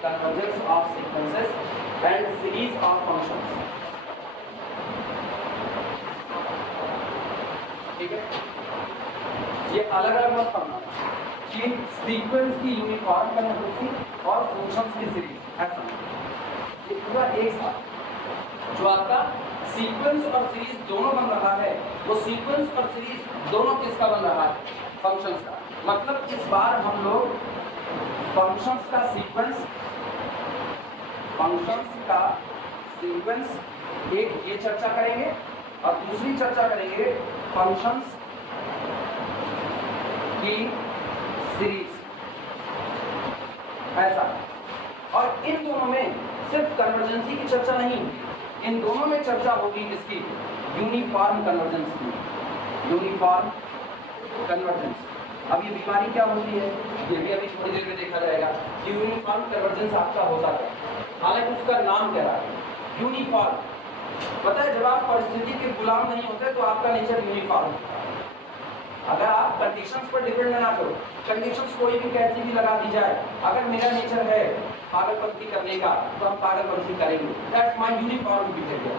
convergence of sequences and series of functions. ठीक है, ये अलग अलग मत पढ़ना कि सीक्वेंस की यूनिफॉर्म कन्वर्जेंसी और फंक्शंस की सीरीज, ऐसा ये पूरा एक साथ जो आपका सीक्वेंस और सीरीज दोनों बन रहा है, वो सीक्वेंस और सीरीज दोनों किसका बन रहा है? फंक्शंस का। मतलब इस बार हम लोग फंक्शंस का सीक्वेंस एक ये चर्चा करेंगे और दूसरी चर्चा करेंगे फंक्शंस की सीरीज, ऐसा। और इन दोनों में सिर्फ कन्वर्जेंसी की चर्चा नहीं, इन दोनों में चर्चा होगी इसकी यूनिफॉर्म कन्वर्जेंस की, यूनिफॉर्म कन्वर्जेंस। अब ये बीमारी क्या होती है ये भी अभी थोड़ी देर में देखा जाएगा कि यूनिफॉर्म कन्वर्जेंस आपका होता है, हालांकि उसका नाम क्या है यूनिफॉर्म। पता है, जब आप परिस्थिति के गुलाम नहीं होते तो आपका नेचर यूनिफॉर्म होता है। अगर आप कंडीशंस पर डिपेंड ना करो, कंडीशंस कोई भी कैसी भी लगा दी जाए, अगर मेरा नेचर है पागलपंथी करने का तो हम पागलपंथी करेंगे, दैट्स माय यूनिफॉर्म बिहेवियर।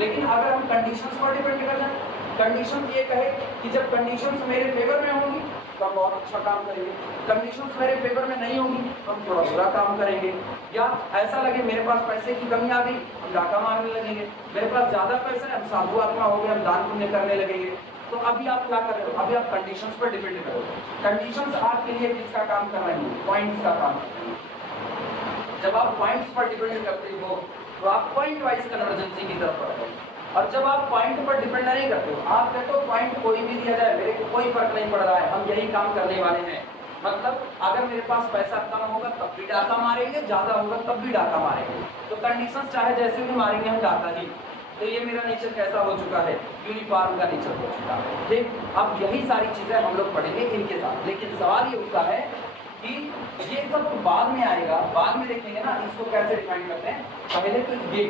लेकिन अगर हम कंडीशंस पर डिपेंड कर जाए, कंडीशंस ये कहे कि जब कंडीशंस मेरे फेवर में होंगी तो हम बहुत अच्छा काम करेंगे, कंडीशंस मेरे फेवर में नहीं होंगी तो हम थोड़ा बुरा काम करेंगे, या ऐसा लगे मेरे पास पैसे की कमी आ गई हम डाका मारने लगेंगे, मेरे पास ज्यादा पैसे है हम साधु आत्मा हो गए हम दान पुण्य करने लगेंगे। तो अभी आप क्या कर रहे हो? अभी आप कंडीशंस पर डिपेंड करो। कंडीशंस आपके लिए किसका काम कर रही हैं? पॉइंट्स का काम कर रही हैं। जब आप पॉइंट्स पर डिपेंड करते हो तो आप पॉइंट वाइज कन्वर्जेंसी की तरफ बढ़ते हो। और जब आप पॉइंट पर डिपेंड नहीं करते हो, आप कहते हो पॉइंट कोई भी दिया जाए मेरे को कोई फर्क नहीं पड़ रहा है, हम यही काम करने वाले हैं। मतलब अगर मेरे पास पैसा कम होगा तब भी डाका मारेंगे, ज्यादा होगा तब भी डाका मारेंगे। तो कंडीशंस चाहे जैसे भी मारेंगे हम डाका ही। तो ये मेरा नेचर कैसा हो चुका है? यूनिफॉर्म का नेचर हो चुका है। ठीक, अब यही सारी चीजें हम लोग पढ़ेंगे इनके साथ। लेकिन सवाल ये उठता है कि ये सब तो बाद में आएगा, बाद में देखेंगे ना इसको कैसे डिफाइन करते हैं। पहले तो ये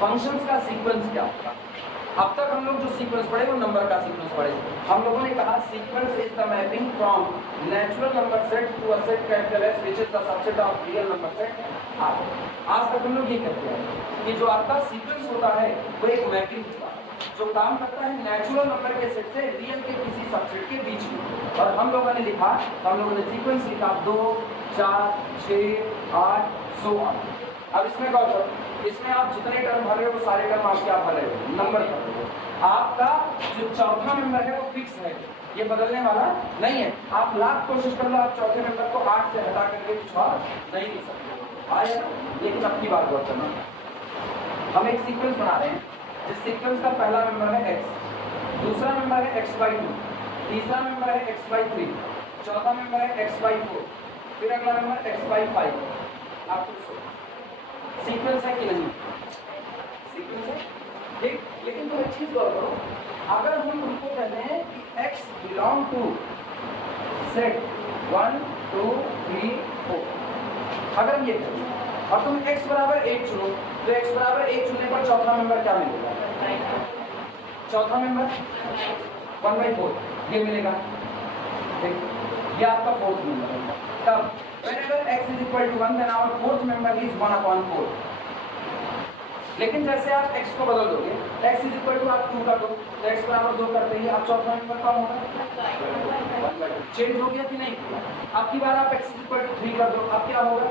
फंक्शंस का सीक्वेंस क्या होगा। अब तक हम लोग जो सीक्वेंस पढ़े वो नंबर का सीक्वेंस पढ़े। हम लोगों ने कहा sequence is the mapping from natural number set to a set capital S which is the subset of real number set R। आज तक हम लोग ये कहते हैं कि जो आपका सीक्वेंस होता है वो एक मैपिंग होता है जो काम करता है नेचुरल नंबर के सेट से रियल के किसी सबसेट के बीच में। और हम लोगों ने लिखा, हम लोगों ने सीक्वेंस लिखा 2, 4, 6, 8, 16। अब इसमें क्या होता है? इसमें आप जितने टर्म भर रहे हो वो सारे टर्म आप क्या भर रहे हो? नंबर भर रहे हो। आपका जो चौथा नंबर है वो फिक्स है, ये बदलने वाला नहीं है। आप लाख कोशिश कर लो आप चौथे नंबर को 8 से हटा करके कुछ और नहीं लिख सकते आए। लेकिन अब की बात गौर करना, हम एक सीक्वेंस बना रहे हैं जिस सीक्वेंस का पहला नंबर है x, दूसरा नंबर है x/2, तीसरा नंबर है x/3, चौथा नंबर है x/4, फिर अगला नंबर x/5। आपको सीक्वेंस है कि नहीं? सीक्वेंस है, ठीक। लेकिन तुम एक चीज गौर करो, अगर हम उनको कहते हैं कि x बिलोंग टू सेट 1, 2, 3, 4, अगर ये और तुम x बराबर 8 चुनो तो x बराबर 8 चुनने पर चौथा नंबर क्या मिलेगा? चौथा नंबर 1/4 ये मिलेगा, ठीक। ये आपका फोर्थ नंबर है। तब whenever x is equal to 1 then our fourth member is 1/4। लेकिन जैसे आप x को बदल दोगे, x is equal to आप 2 कर दो तो x बराबर 2 करते ही आप चौथा नंबर कौन होगा? चेंज हो गया कि नहीं? अब की बार आप x is equal to 3 कर दो, अब क्या होगा?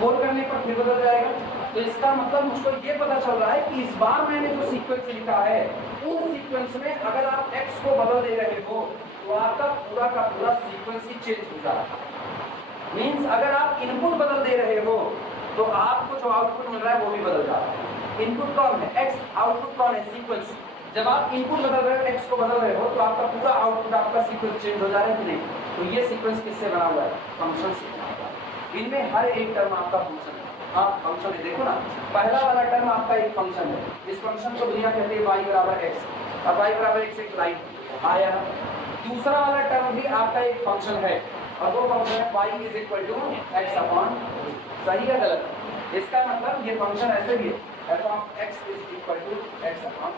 4 करने पर फिर बदल जाएगा। तो इसका मतलब मुझको ये पता चल रहा है कि इस बार मैंने जो सीक्वेंस लिखा है उस सीक्वेंस में अगर आप x को बदल दे रहे हो तो आपका पूरा का पूरा सीक्वेंस ही चेंज हो जाएगा। मीन्स अगर आप इनपुट बदल दे रहे हो तो आपको जो आउटपुट मिल रहा है वो भी बदल जाता है। इनपुट कौन है? x, आउटपुट कौन है? सीक्वेंस। जब आप इनपुट बदल रहे हो, x को बदल रहे हो तो आपका पूरा आउटपुट, आपका सीक्वेंस चेंज हो जा रहा है कि नहीं? तो ये सीक्वेंस किससे बना हुआ है? फंक्शन से बना हुआ है। इनमें हर एक टर्म आपका फंक्शन है। हाँ, फंक्शन है, देखो ना, पहला वाला टर्म आपका एक फंक्शन है। इस फंक्शन को दुनिया कहती है y बराबर x। अब y बराबर x एक लाइन आया। दूसरा वाला टर्म भी आपका एक फंक्शन है और वो फंक्शन है y is equal to x upon, सही है गलत? इसका मतलब ये फंक्शन ऐसे भी है f of x is equal to x upon.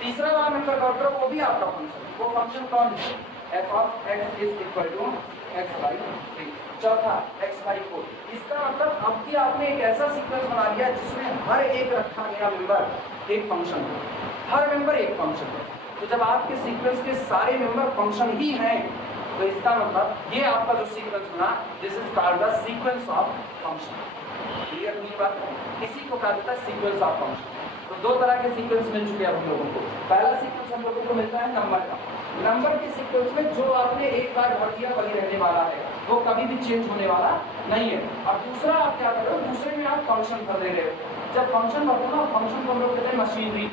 तीसरा वाला नंबर गौर करो, वो भी आपका फंक्शन है। वो फंक्शन कौन है? F of x is equal to x by 3। चौथा एक्स बाई 4। इसका मतलब अब भी आपने एक ऐसा सीक्वेंस बना लिया जिसमें हर एक रखा गया मेंबर एक फंक्शन है, हर मेंबर एक फंक्शन है। तो जब आपके सीक्वेंस के सारे मेंबर फंक्शन ही हैं तो इसका मतलब ये आपका जो सीक्वेंस बना this is called the sequence of function. Clear हुई बात? इसी को कहा जाता है सीक्वेंस ऑफ फंक्शन। तो दो तरह के सीक्वेंस मिल चुके हैं हम लोगों को। पहला सीक्वेंस हम लोगों को मिलता है नंबर का। नंबर के सीक्वेंस में जो आपने एक बार भर दिया वही रहने वाला है, वो कभी भी चेंज होने वाला नहीं है। और दूसरा आप क्या कर रहे हो, दूसरे में आप फंक्शन भर दे रहे हो। जब फंक्शन भरते हो ना, फंक्शन को हम लोग कहते हैं मशीनरी।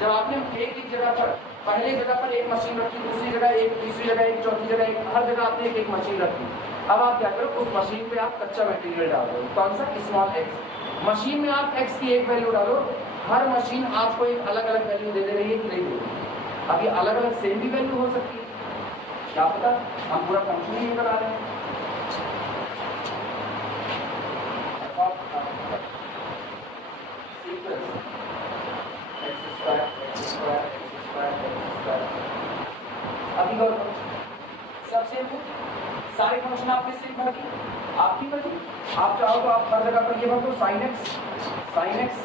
जब आपने एक ही जगह पर, पहले जगह पर एक मशीन रखी, दूसरी जगह एक, तीसरी जगह एक, चौथी जगह एक, हर जगह आपने एक एक मशीन रखी। अब आप क्या करो, उस मशीन पे आप कच्चा मटेरियल डाल दो। कौन सा? Small x. मशीन में आप एक्स की एक वैल्यू डालो, हर मशीन आपको एक अलग अलग वैल्यू दे दे रही है कि नहीं दे रही है? अब ये अलग अलग सेम भी वैल्यू हो सकती है, क्या पता, हम पूरा फंक्शन ही बना रहे हैं। अभी और सबसे सारे फंक्शन आपके सेम भर दिए, आपकी मर्जी। आप चाहो तो आप हर जगह पर ये भर दो sine x, sine x,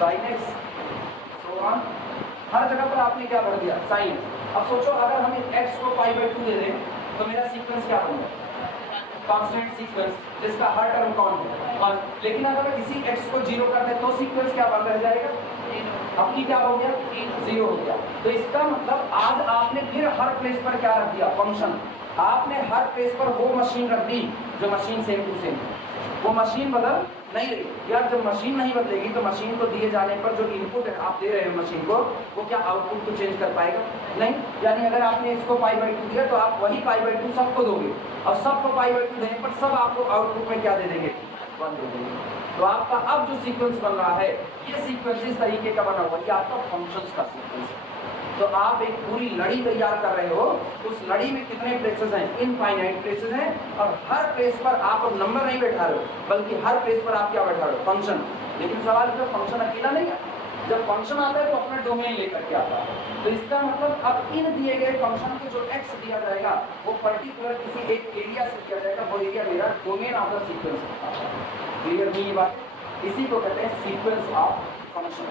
sine x, so on. हर जगह पर आपने क्या भर दिया? साइन। अब सोचो अगर हम x को पाई बाई 2 दे दें तो मेरा सीक्वेंस क्या बनेगा? कांस्टेंट सीक्वेंस, जिसका हर टर्म कौन है? लेकिन अगर इसी x को 0 कर दे तो सीक्वेंस क्या बन रह जाएगा? अब की क्या हो गया? 0 हो गया। तो इसका मतलब आज आपने फिर हर प्लेस पर क्या रख दिया? फंक्शन। आपने हर प्लेस पर वो मशीन रख दी जो मशीन सेम टू सेम, वो मशीन बदल नहीं रही। यार जब मशीन नहीं बदलेगी तो मशीन को दिए जाने पर जो इनपुट है आप दे रहे हो मशीन को, वो क्या आउटपुट को चेंज कर पाएगा? नहीं। यानी अगर आपने इसको पाई बाई 2 दिया तो आप वही पाई बाई 2 सबको दोगे, और सबको पाई बाई 2 देने पर सब आपको आउटपुट में क्या दे देंगे? 1 दे देंगे। तो आपका अब जो सीक्वेंस बन रहा है, ये सीक्वेंस इस तरीके का बना हुआ, ये आपका फंक्शंस का सीक्वेंस है। तो आप एक पूरी लड़ी तैयार कर रहे हो, उस लड़ी में कितने प्लेसेस हैं? इनफाइनाइट प्लेसेस हैं, और हर प्लेस पर आप नंबर नहीं बैठा रहे हो, बल्कि हर प्लेस पर आप क्या बैठा रहे हो? फंक्शन। लेकिन सवाल जो फंक्शन अकेला नहीं है, जब फंक्शन आता है तो अपना डोमेन लेकर के आता है। तो इसका मतलब अब इन दिए गए फंक्शन को जो एक्स दिया जाएगा वो पर्टिकुलर किसी एक एरिया से दिया जाएगा, वो एरिया मेरा domain of the sequence. Clear नहीं ये बात? इसी को कहते हैं सीक्वेंस ऑफ फंक्शन।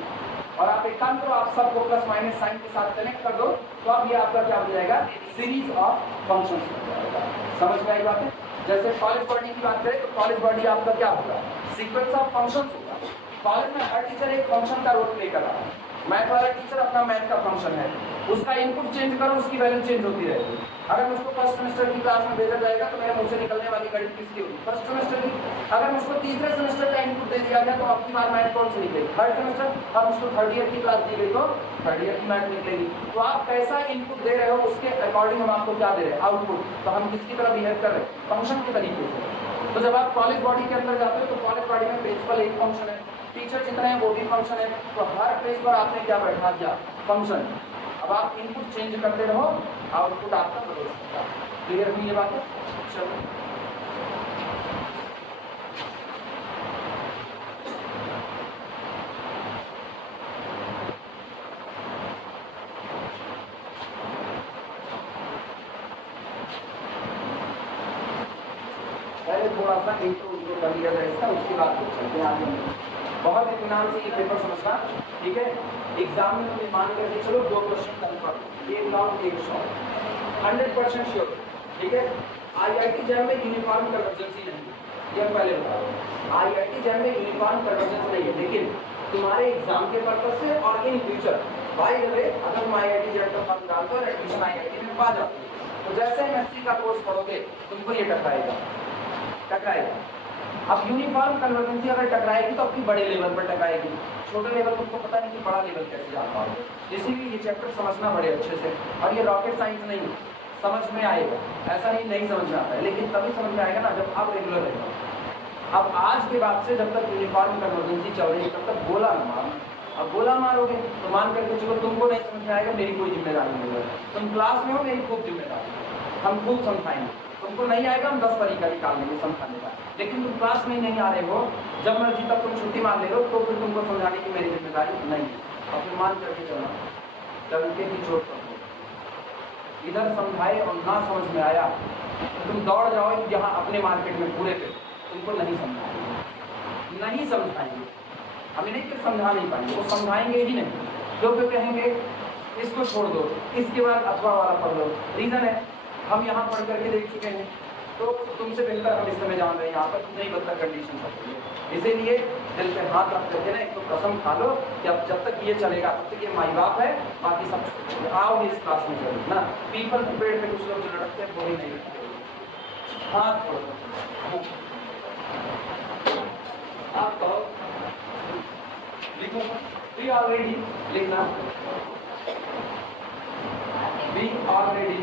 और आप एक काम करो, आप सबको प्लस माइनस साइन के साथ कनेक्ट कर दो, तो अब ये आपका क्या हो जाएगा? सीरीज ऑफ फंक्शंस हो जाएगा। समझ में आई बात है? जैसे कॉलेज बॉडी की बात करें तो कॉलेज बॉडी आपका क्या होगा? सीक्वेंस ऑफ फंक्शंस होगा। कॉलेज में हर टीचर एक फंक्शन का रोल प्ले कर रहा है। मैथ वाला टीचर अपना मैथ का फंक्शन है, उसका इनपुट चेंज करो, उसकी वैल्यू चेंज होती रहेगी। अगर मुझको फर्स्ट सेमेस्टर की क्लास में भेजा जाएगा तो मेरे मुंह से निकलने वाली गणित किसकी होगी? फर्स्ट सेमेस्टर की। अगर मुझको तीसरे सेमेस्टर का इनपुट दे दिया गया तो अब की बार मैथ कौन सी निकलेगी? Third semester. अब मुझको थर्ड ईयर की क्लास दी गई तो थर्ड ईयर की मैथ निकलेगी। तो आप कैसा इनपुट दे रहे हो उसके अकॉर्डिंग हम आपको क्या दे रहे हैं? आउटपुट। तो हम किसकी तरह बिहेव कर रहे हैं? फंक्शन के तरीके से। तो जब आप कॉलेज बॉडी के अंदर जाते हो तो कॉलेज बॉडी में प्रिंसिपल एक फंक्शन है, टीचर जितने हैं वो भी फंक्शन है। तो हर प्लेस पर आपने क्या बैठा दिया? फंक्शन। अब आप इनपुट चेंज करते रहो, आउटपुट आपका बदल सकता है। क्लियर हुई ये बात है? चलो पहले थोड़ा सा इंट्रो कर लिया जाए इसका, उसके बाद चलते हैं आगे। बहुत इत्मीनान से ये पेपर समझना, ठीक है? एग्जाम में तुम्हें मान करके चलो 2 क्वेश्चन कन्फर्म, एक लॉन्ग एक शॉर्ट, 100% श्योर, ठीक है? IIT जैम में यूनिफॉर्म कन्वर्जेंसी नहीं है, ये पहले बता रहा हूँ। IIT जैम में यूनिफॉर्म कन्वर्जेंस नहीं है, लेकिन तुम्हारे एग्जाम के पर्पज से और इन फ्यूचर भाई जब अगर तुम IIT जैम का फॉर्म डालते हो और एडमिशन IIT में पा जाते हो, तो जैसे MSc का कोर्स पढ़ोगे तुमको ये टकराएगा। अब यूनिफॉर्म कन्वर्जेंसी अगर टकराएगी तो अपनी बड़े लेवल पर टकराएगी, छोटे लेवल तुमको पता नहीं कि बड़ा लेवल कैसे जा पाओगे। इसीलिए ये चैप्टर समझना बड़े अच्छे से, और ये रॉकेट साइंस नहीं, समझ में आएगा। ऐसा नहीं समझ में आता है, लेकिन तभी समझ में आएगा ना जब आप रेगुलर रहेगा। अब आज के बाद से जब तक यूनिफॉर्म कन्वर्जेंसी चल रही है तब तक गोला न मारो। अब गोला मारोगे तो मान करके चलो तुमको नहीं समझ में आएगा, मेरी कोई जिम्मेदारी नहीं है। तुम क्लास में हो, मेरी खूब जिम्मेदारी, हम खूब समझाएंगे। तुमको नहीं आएगा हम 10 तरीका निकाल लेंगे समझाने का, लेकिन तुम क्लास में नहीं आ रहे हो, जब मर्जी तब तुम छुट्टी मार ले रहे हो, तो फिर तुमको समझाने की मेरी जिम्मेदारी नहीं है। और फिर मान करके चलना, चल के भी चोट कर इधर समझाए और ना समझ में आया तुम दौड़ जाओ यहाँ अपने मार्केट में पूरे पे, तुमको नहीं समझाएंगे, नहीं समझाएंगे, हमें नहीं कि समझा नहीं पाएंगे, वो समझाएंगे ही नहीं। क्यों कहेंगे इसको छोड़ दो, इसके बाद अथवा वाला पढ़ लो। रीज़न है हम यहाँ पढ़ करके देख चुके हैं, तो तुमसे बेहतर हम इस समय जान रहे हैं, यहाँ पर नहीं बदतर कंडीशन होती है। इसीलिए दिल पे हाथ रख करके ना एक तो कसम खा लो कि अब जब तक ये चलेगा तब तक ये माई बाप है, बाकी सब छोड़ आओ इस क्लास में जरूर ना। पीपल के पेड़ पे कुछ लोग जो लटकते हैं वो ही नहीं लटकते, हाथ छोड़ दो। आप कहो लिखो, वी ऑलरेडी लिखना, वी ऑलरेडी,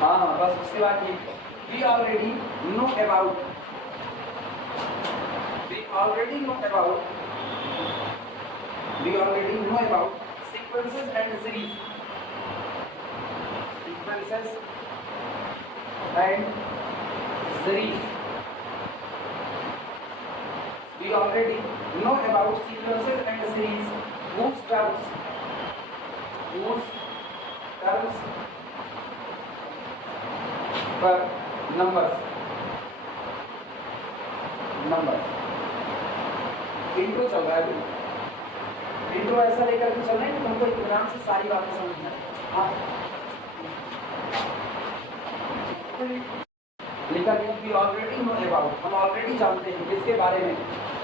हाँ बस उसके बाद ये we already know about, we already know about, we already know about sequences and series, sequences and series, we already know about sequences and series whose terms पर numbers intro चल रहा है अभी, इंट्रो ऐसा लेकर के चल रहे हैं कि तुमको इत्मीनान से सारी बातें समझना है। लिखा गया वी ऑलरेडी नो अबाउट, हम ऑलरेडी जानते हैं किसके बारे में,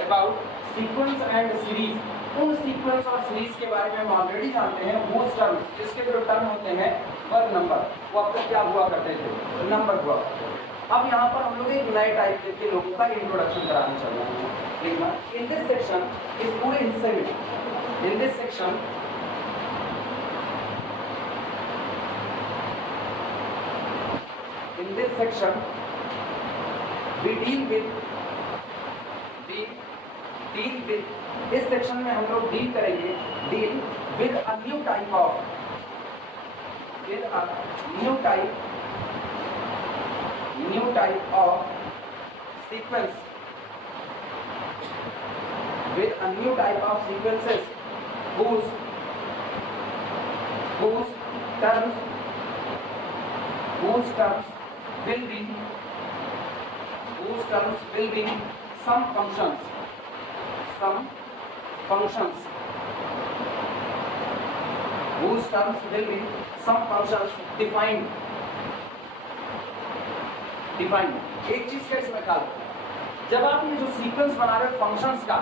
अबाउट सीक्वेंस एंड सीरीज, उन सीक्वेंस और सीरीज के बारे में हम ऑलरेडी जानते हैं। वो टर्म्स जिसके जो टर्म होते हैं पर नंबर, वो अब तक क्या हुआ करते थे, नंबर हुआ। अब यहाँ पर हम लोग एक नए टाइप के लोगों का इंट्रोडक्शन कराने चल रहे हैं। देखना इन दिस सेक्शन, इस पूरे हिस्से में, in this section we deal with, इस सेक्शन में हम लोग डील करेंगे, deal with a new type of, new type of sequence, with a new type of sequences whose terms will be some functions whose terms will be some functions defined। एक चीज का इसमें ख्याल रखो, जब आप ये जो सीक्वेंस बना रहे हो फंक्शंस का,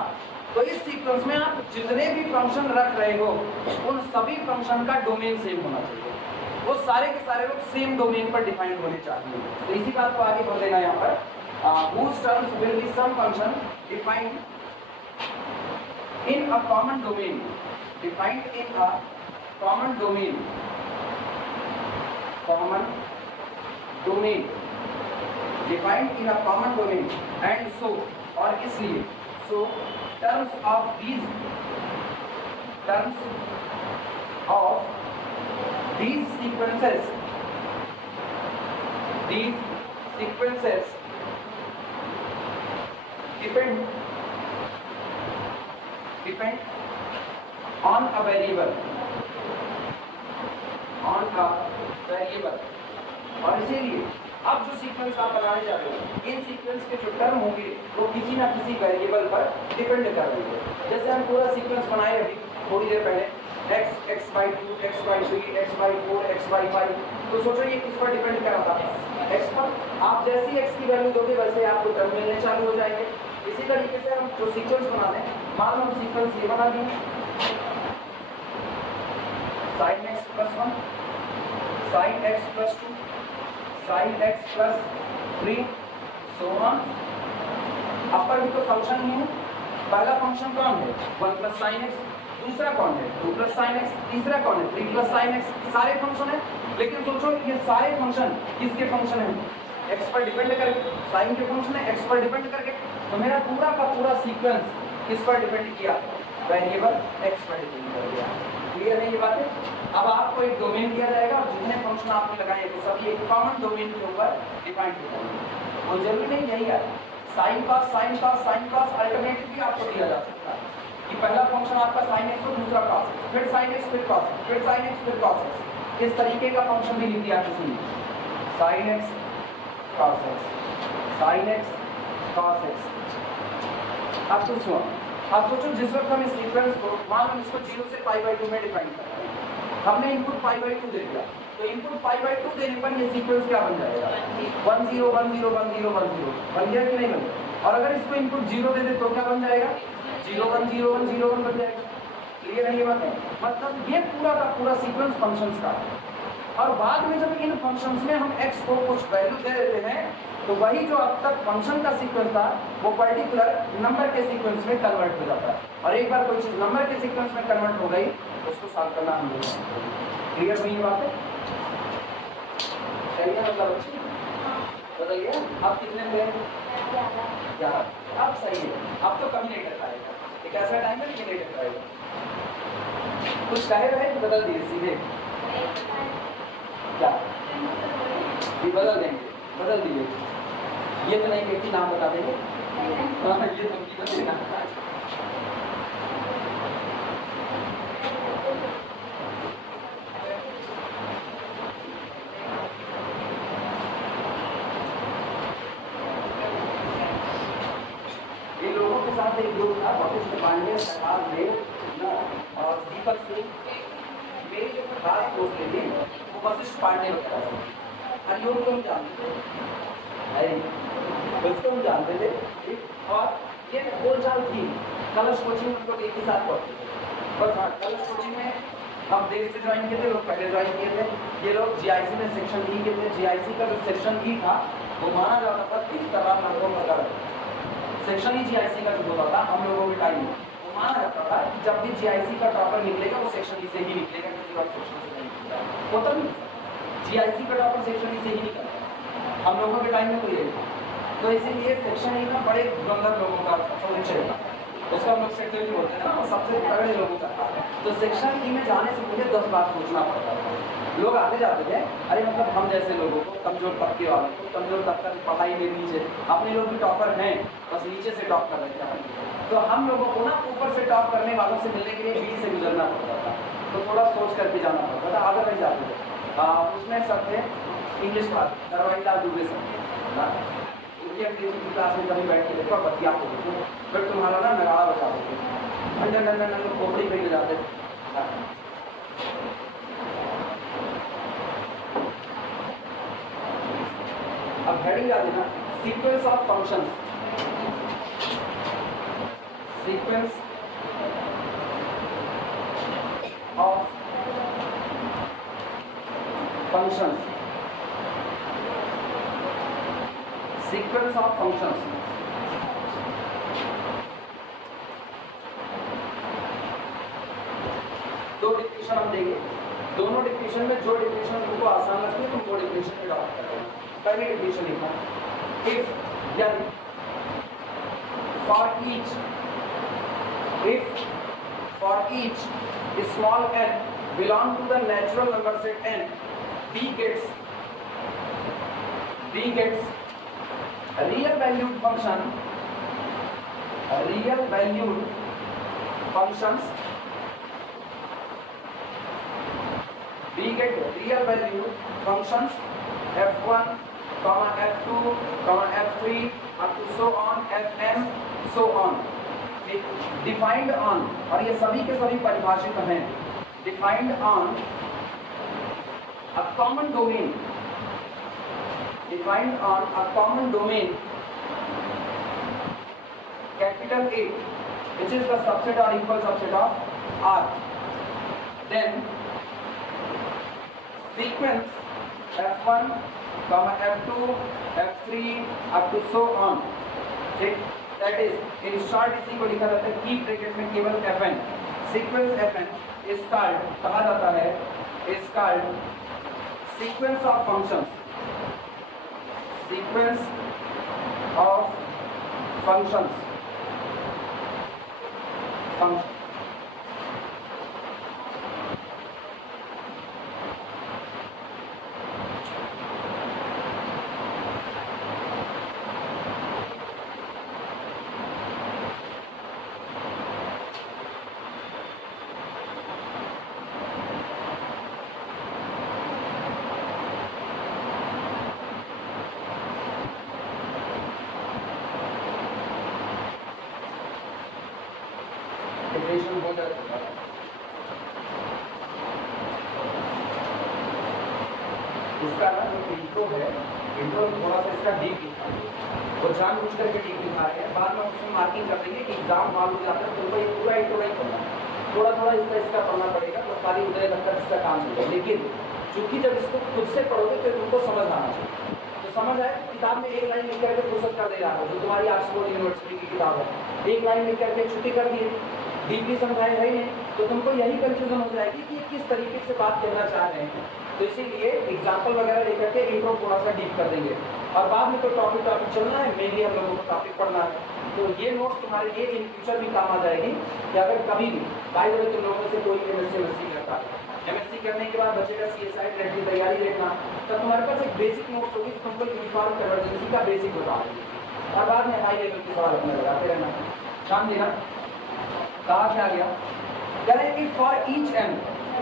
तो इस सीक्वेंस में आप जितने भी फंक्शन रख रहे हो उन सभी फंक्शन का डोमेन सेम होना चाहिए, वो सारे के सारे लोग सेम डोमेन पर डिफाइंड होने चाहिए। तो इसी बात को आगे बढ़ देना यहाँ पर, whose terms will be some function defined in a common domain, defined in a common domain, defined in a common domain, and so, और इसलिए, so terms of these sequences depend on a variable, और इसीलिए अब जो sequence आप बनाने जा रहे हो, इन सीक्वेंस के जो टर्म होंगे वो किसी ना किसी वेरिएबल पर डिपेंड कर रहे हैं। जैसे हम पूरा सीक्वेंस बनाए अभी थोड़ी देर पहले, x, x/2, x/3, x/4, x/5, तो सोचो ये किस पर डिपेंड कर रहा था, x पर। आप जैसे ही x की वैल्यू दोगे वैसे आपको टर्म मिलने चालू हो जाएंगे। इसी तरीके से हम जो सीक्वेंस बनाते हैं, मान लो हम सीक्वेंस ये बना दिए, sin x + 1, sin x + 2, sin x + 3, so on। अपर भी तो फंक्शन ही है, पहला फंक्शन कौन है 1 + sin x, दूसरा कौन है 2 + sin x, तीसरा कौन है 3 + sin x, सारे फंक्शन है। लेकिन सोचो ये सारे फंक्शन किसके फंक्शन है, x पर डिपेंड करके, sin के फंक्शन है x पर डिपेंड करके। तो मेरा पूरा का पूरा सीक्वेंस किस पर डिपेंड किया, वेरिएबल x पर डिपेंड कर दिया। क्लियर है ये बातें। अब आपको एक डोमेन दिया जाएगा और जितने फंक्शन आपने लगाए वो सभी एक कॉमन डोमेन के ऊपर डिफाइन हो जाएंगे। वो जरूरी नहीं यही है, साइन कॉस अल्टरनेटिव भी आपको दिया जा सकता है। कि पहला फंक्शन आपका sin x और दूसरा cos x, फिर sin x फिर cos x, फिर sin x फिर cos x, इस तरीके का फंक्शन भी लिख दिया किसी ने, sin x cos x, sin x cos x। अब तो सुनो, आप सोचो जिस वक्त हम इस सीक्वेंस को, मान लो इसको 0 से π/2 में डिफाइन कर रहे हैं, हमने इनपुट π/2 दे दिया, तो इनपुट π/2 देने पर ये सीक्वेंस क्या बन जाएगा, 1 0 1 0 1 0 1 0 बन गया कि नहीं बन गया। और अगर इसको इनपुट 0 दे दे तो क्या बन जाएगा, 0 1 0 1 0 1 बन जाएगा। क्लियर है ये बात है, मतलब ये पूरा का पूरा सीक्वेंस फंक्शंस का है। और बाद में जब इन फंक्शंस में हम x को कुछ वैल्यू दे देते हैं, तो वही जो अब तक फंक्शन का सीक्वेंस था वो पर्टिकुलर नंबर के सीक्वेंस में कन्वर्ट हो जाता है। और एक बार कोई चीज नंबर के सीक्वेंस में कन्वर्ट हो गई तो उसको सॉल्व करना हम लोग। क्लियर हुई ये बात है, सही है मतलब अच्छी बदल गया। आप कितने हुए, 11। अब सही है, अब तो कभी नहीं कर पाएगा, एक ऐसा टाइम है कि नहीं कर पाएगा। कुछ कहे रहे तो बदल दिए सीधे, क्या ये बदल देंगे, बदल दिए। ये तो नहीं कहती, नाम बता देंगे। हाँ ये तो उनकी बदल देना। ये लोगों के साथ एक ग्रुप था, वशिष्ठ पांडे, सरकार देव और दीपक सिंह, मेरी जो खास दोस्त थे वो वशिष्ठ पांडे वगैरह थे। हरिओम को हम जानते थे, उसको हम जानते थे। और ये बोलचाल थी, कलश कोचिंग में लोग एक ही साथ पढ़ते थे बस। हाँ, कलश कोचिंग में हम देर से ज्वाइन किए थे, लोग पहले ज्वाइन किए थे। ये लोग जीआईसी में सेक्शन ई के थे। जीआईसी का जो सेक्शन ई था वो माना जाता था 30 तमाम नंबरों का सेक्शन ही जीआईसी का जो होता था हम लोगों के टाइम में, वो माना जाता था कि जब भी जीआईसी का टॉपर निकलेगा वो सेक्शन ई से ही निकलेगा, किसी और सेक्शन से नहीं निकलेगा। होता नहीं, जीआईसी का टॉपर सेक्शन ई से ही निकलता हम लोगों के टाइम में। तो ये तो इसीलिए सेक्शन ई में बड़े धुरंधर लोगों का परिचय था, उसका हम लोग सेक्शन ई बोलते हैं ना, सबसे तगड़े लोगों का। तो सेक्शन ई में जाने से मुझे 10 बार सोचना पड़ता था। लोग आते जाते थे, अरे मतलब हम जैसे लोगों को, कमजोर तबके वालों को, कमजोर तबका पढ़ाई में नीचे, अपने लोग भी टॉपर हैं बस नीचे से टॉप कर रहे थे, तो हम लोगों को ना ऊपर से टॉप करने वालों से मिलने के लिए बीच से गुजरना पड़ता था। तो थोड़ा सोच करके जाना पड़ता था, आगे नहीं जाते थे। उसमें सब थे इंग्लिश बात दरवाजा दूसरे सब उनकी अंग्रेजी की क्लास में कभी बैठ के देखो और बतिया को देखो, फिर तुम्हारा ना नगाड़ा बजा देते, अंडर नंदन नंदन खोपड़ी पे जाते थे। अब हेडिंग याद है ना, sequence of functions, sequence of functions, sequence of functions. दो डिफिनेशन हम देंगे, दोनों डिफिनेशन में जो डिफिनेशन तुमको आसान लगती है तुम वो डिफिनेशन में ड्रॉप कर देना। पहली डिफिनेशन लिखना, इफ यदि for each, if for each small n belong to the natural number set n, b gets real valued function, real valued functions, we get real valued functions f1, f2, f3 up to so on, fm so on, defined on, और ये सभी के सभी परिभाषित हैं, defined on a common domain, defined on a common domain capital A which is the subset or equal subset of R, then sequence f1, f2, f3 up to so on, ठीक, that is in short इसी को लिखा जाता है की bracket में केवल fn, sequence fn is called, कहा जाता है is called sequence of functions, sequence of functions, function revision हो जाएगा। इसका ना जो इंट्रो है, इंट्रो थोड़ा सा इसका डीप लिखा है, वो जानबूझ करके डीप लिखा है, बाद में उसमें मार्किंग कर देंगे कि एग्जाम मालूम हो जाता है तुमको ये पूरा इंट्रो नहीं पढ़ना, थोड़ा थोड़ा इसका पढ़ना पड़ेगा, तो खाली उतने तक का इसका काम होगा। लेकिन चूंकि जब इसको खुद से पढ़ोगे तो तुमको समझ आना चाहिए, तो समझ आए किताब में एक लाइन लिख करके फुर्सत कर दे रहा है, जो तुम्हारी ऑक्सफोर्ड यूनिवर्सिटी की किताब है, एक लाइन लिख करके छुट्टी कर दिए, डीपली समझाए है ही नहीं, तो तुमको यही कंफ्यूजन हो जाएगी कि किस तरीके से बात कहना चाह रहे हैं। तो इसीलिए एग्जाम्पल वगैरह लेकर के इंट्रो थोड़ा सा डीप कर देंगे, और बाद में तो टॉपिक चलना है, मेनली हम लोगों को टॉपिक पढ़ना है। तो ये नोट्स तुम्हारे लिए इन फ्यूचर भी काम आ जाएगी कि अगर कभी भी बाय द वे तुम लोगों से कोई एमएससी करता है, एमएससी करने के बाद बच्चे का सीएसआई नेट की तैयारी देखना, तब तुम्हारे पास एक बेसिक नोट्स होगी तुमको यूनिफॉर्म कन्वर्जेंसी का बेसिक बता देगी, और बाद में हाई लेवल के सवाल अपने लगाते रहना। ध्यान देना कहा क्या गया, कह रहे हैं कि फॉर ईच एन,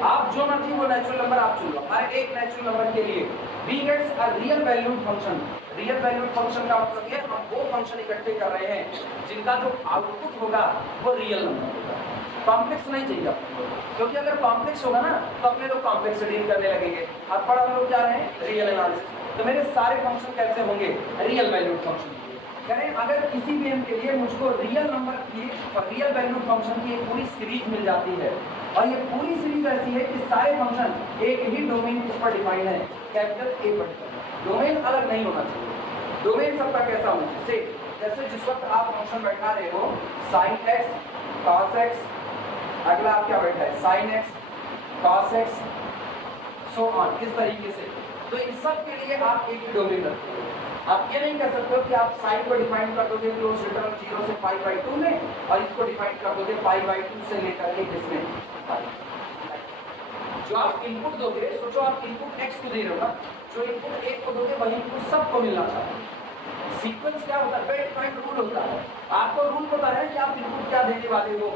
आप जो मर्जी वो नेचुरल नंबर आप चुन लो, हर एक नेचुरल नंबर के लिए we gets a real valued function. Real valued function का मतलब ये हम वो फंक्शन इकट्ठे कर रहे हैं जिनका जो आउटपुट होगा वो रियल नंबर होगा। कॉम्प्लेक्स नहीं चाहिए आपको, क्योंकि अगर कॉम्प्लेक्स होगा ना तो अपने लोग कॉम्प्लेक्स से डील करने लगेंगे, अब पर हम लोग जा रहे हैं रियल एनालिसिस। तो मेरे सारे फंक्शन कैसे होंगे, रियल वैल्यूड फंक्शन। करें अगर किसी भी एम के लिए मुझको रियल नंबर की रियल वैल्यूड फंक्शन की एक पूरी सीरीज मिल जाती है, और ये पूरी सीरीज ऐसी है कि सारे फंक्शन एक ही डोमेन इस पर डिफाइन है, कैपिटल ए पर, डोमेन अलग नहीं होना चाहिए, डोमेन सबका कैसा होना चाहिए, जैसे जिस वक्त आप फंक्शन बैठा रहे हो sin x cos x, अगला आप क्या बैठा है sin x cos x so on, इस तरीके से। तो इन सब के लिए आप एक ही डोमेन रखते हो। आप ये नहीं कह सकते हो कि आप साइन को डिफाइन कर दोगे क्लोज रिटर्न 0 से π/2 में, और इसको डिफाइन कर दोगे π/2 से लेकर के किसमें, जो आप इनपुट दोगे, सोचो आप इनपुट x को दे रहे हो ना, जो इनपुट एक को दोगे वही इनपुट सबको मिलना चाहिए। सीक्वेंस क्या होता है, वेल डिफाइंड रूल होता है, आपको रूल पता है कि आप इनपुट क्या देने वाले हो।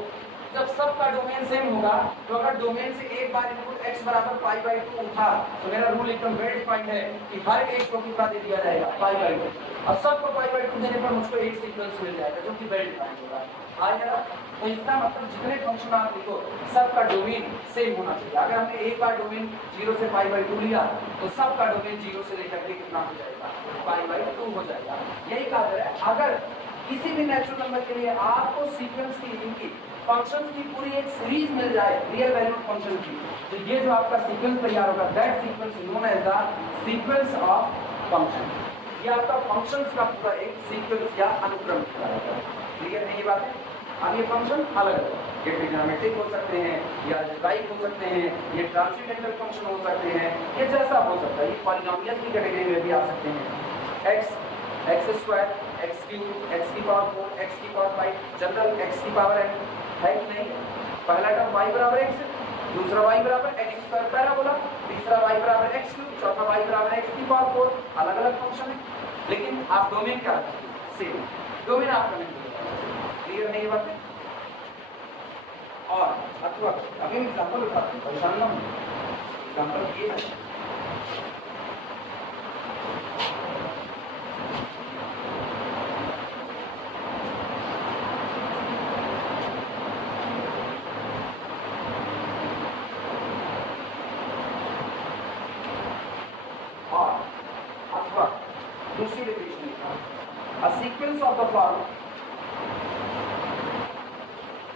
जब सबका डोमेन सेम होगा, तो अगर डोमेन से एक बार इनपुट x बराबर π/2 उठा, तो मेरा रूल एकदम वेल डिफाइंड है कि हर एक को कितना दे दिया जाएगा π/2, और सबको π/2 देने पर मुझको एक सीक्वेंस मिल जाएगा जो कि वेल डिफाइंड होगा। आया, तो इसका मतलब जितने फंक्शन आप लिखो सबका डोमेन सेम होना चाहिए। अगर हमने एक बार डोमेन 0 से π/2 लिया, तो सबका डोमेन 0 से लेकर के कितना हो जाएगा, π/2 हो जाएगा। यही कहा जा रहा है, अगर किसी भी नेचुरल नंबर के लिए आपको सीक्वेंस की इनकी फंक्शंस की पूरी एक सीरीज मिल जाए रियल वैल्यूड फंक्शन की, तो ये जो आपका सीक्वेंस तैयार होगा, that sequence known as the sequence of function. ये आपका फंक्शंस का पूरा एक सीक्वेंस या अनुक्रम है। क्लियर है ये बात है? अब ये फंक्शन अलग है, ये ट्रिग्नोमेट्रिक हो सकते हैं, या अलजेब्राइक हो सकते हैं, ये ट्रांसेंडेंटल फंक्शन हो सकते हैं, ये जैसा हो सकता है, ये पॉलिनोमियल की कैटेगरी में भी आ सकते हैं। x x2 x3 x की पावर 4 x की पावर 5, जनरल x की पावर n है कि नहीं। पहला टर्म y बराबर x, दूसरा y बराबर x² पैराबोला, तीसरा y बराबर x3, चौथा y बराबर x की पावर 4, अलग अलग फंक्शन है, लेकिन आप डोमेन क्या रखेंगे, सेम डोमेन आपका नहीं होगा। क्लियर है ये बात? और अथवा अभी एग्जांपल उठाते हैं, परेशान ना हो। एग्जांपल ये है, दूसरी डेफिनेशन लिखा, a sequence of the form,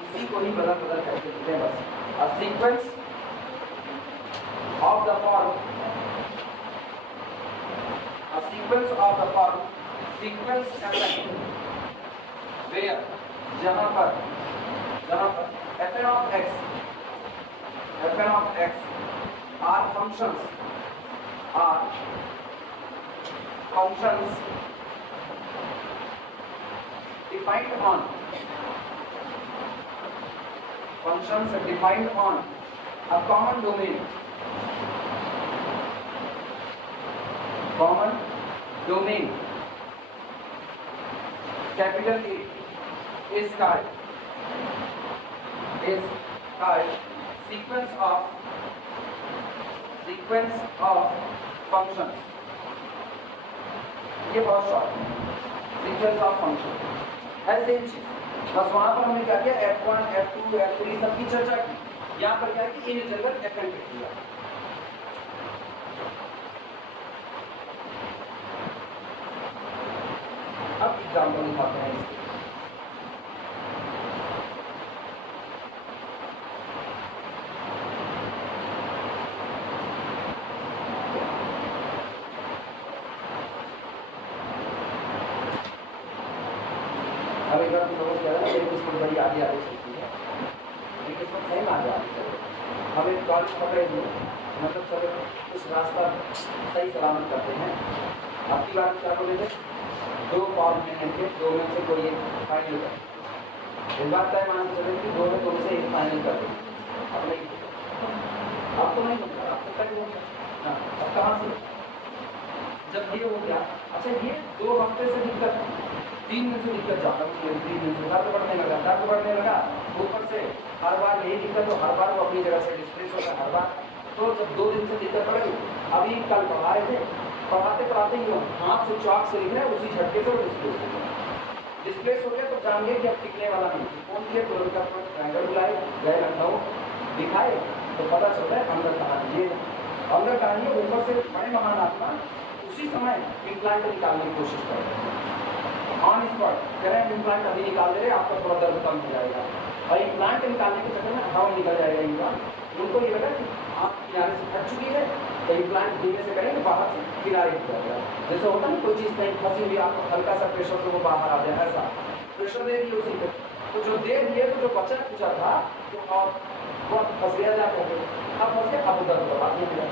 इसी को ही बदल बदल करके लिखते हैं बस, a sequence of the form, a sequence of the form, sequence where, जहां पर fn of x are functions defined on a common domain, capital A is called sequence of functions। ये बहुत शॉर्ट है, सीक्वेंस ऑफ फंक्शन है, same चीज। बस वहां पर हमने क्या किया, F1 F2 F3 सबकी चर्चा की। यहाँ पर क्या है कि इन जनरल Fn लिख दिया। अब एग्जाम्पल दिखाते हैं इसके। अब एक बार लोगों को कहना एक किस्मत बड़ी आगे आगे चलती है, एक किस्मत सही में आगे आगे चलती है। हम एक कॉलेज पकड़े हुए मतलब चलो कुछ रास्ता सही सलामत करते हैं। आपकी बात क्या बोले थे, दो फॉर्म में थे, दो में से कोई एक फाइनल कर। इस बात का मान चले कि दो में तुमसे एक फाइनल कर दें। अब नहीं, आपको नहीं मिलता, आपको कहीं होगा। हाँ, अब कहाँ से जब ये हो गया, अच्छा ये 2 हफ्ते से दिक्कत, 3 दिन से दिक्कत जाता है, 3 दिन से दर्द बढ़ने लगा, ऊपर से हर बार यही दिक्कत, तो हर बार वो अपनी जगह से डिस्प्लेस होता है हर बार। तो जब 2 दिन से दिक्कत बढ़ गई, अभी कल पढ़ा रहे थे, पढ़ाते ही हाथ से चौक से लिख रहे हैं, उसी झटके से वो डिस्प्लेस हो गया। तो जान गए कि अब टिकने वाला नहीं। फोन किए तो बुलाए, गए लखनऊ, दिखाए तो पता चल रहा है अंदर कहानी, ये अंदर कहानी ऊपर से बड़े महान आत्मा उसी समय इम्प्लांट निकालने की कोशिश कर रहे हैं ऑन स्पॉट। कह रहे हैं इम्प्लांट अभी निकाल दे रहे, आपका थोड़ा दर्द कम हो जाएगा। और इम्प्लांट निकालने के चक्कर में हवा निकल जाएगा इम्प्लांट। उनको ये लगा कि आप किनारे से फट चुकी है, तो इम्प्लांट धीरे से करेंगे बाहर से किनारे हो जाएगा। जैसे होता ना कोई चीज़ कहीं फंसी हुई, आपको हल्का सा प्रेशर तो वो बाहर आ जाए, ऐसा प्रेशर दे दिए उसी पे। तो जो दे दिए तो जो बचा कुचा था तो और वो फंस गया जाकर के, अब फंस गया, अब दर्द बता दिया।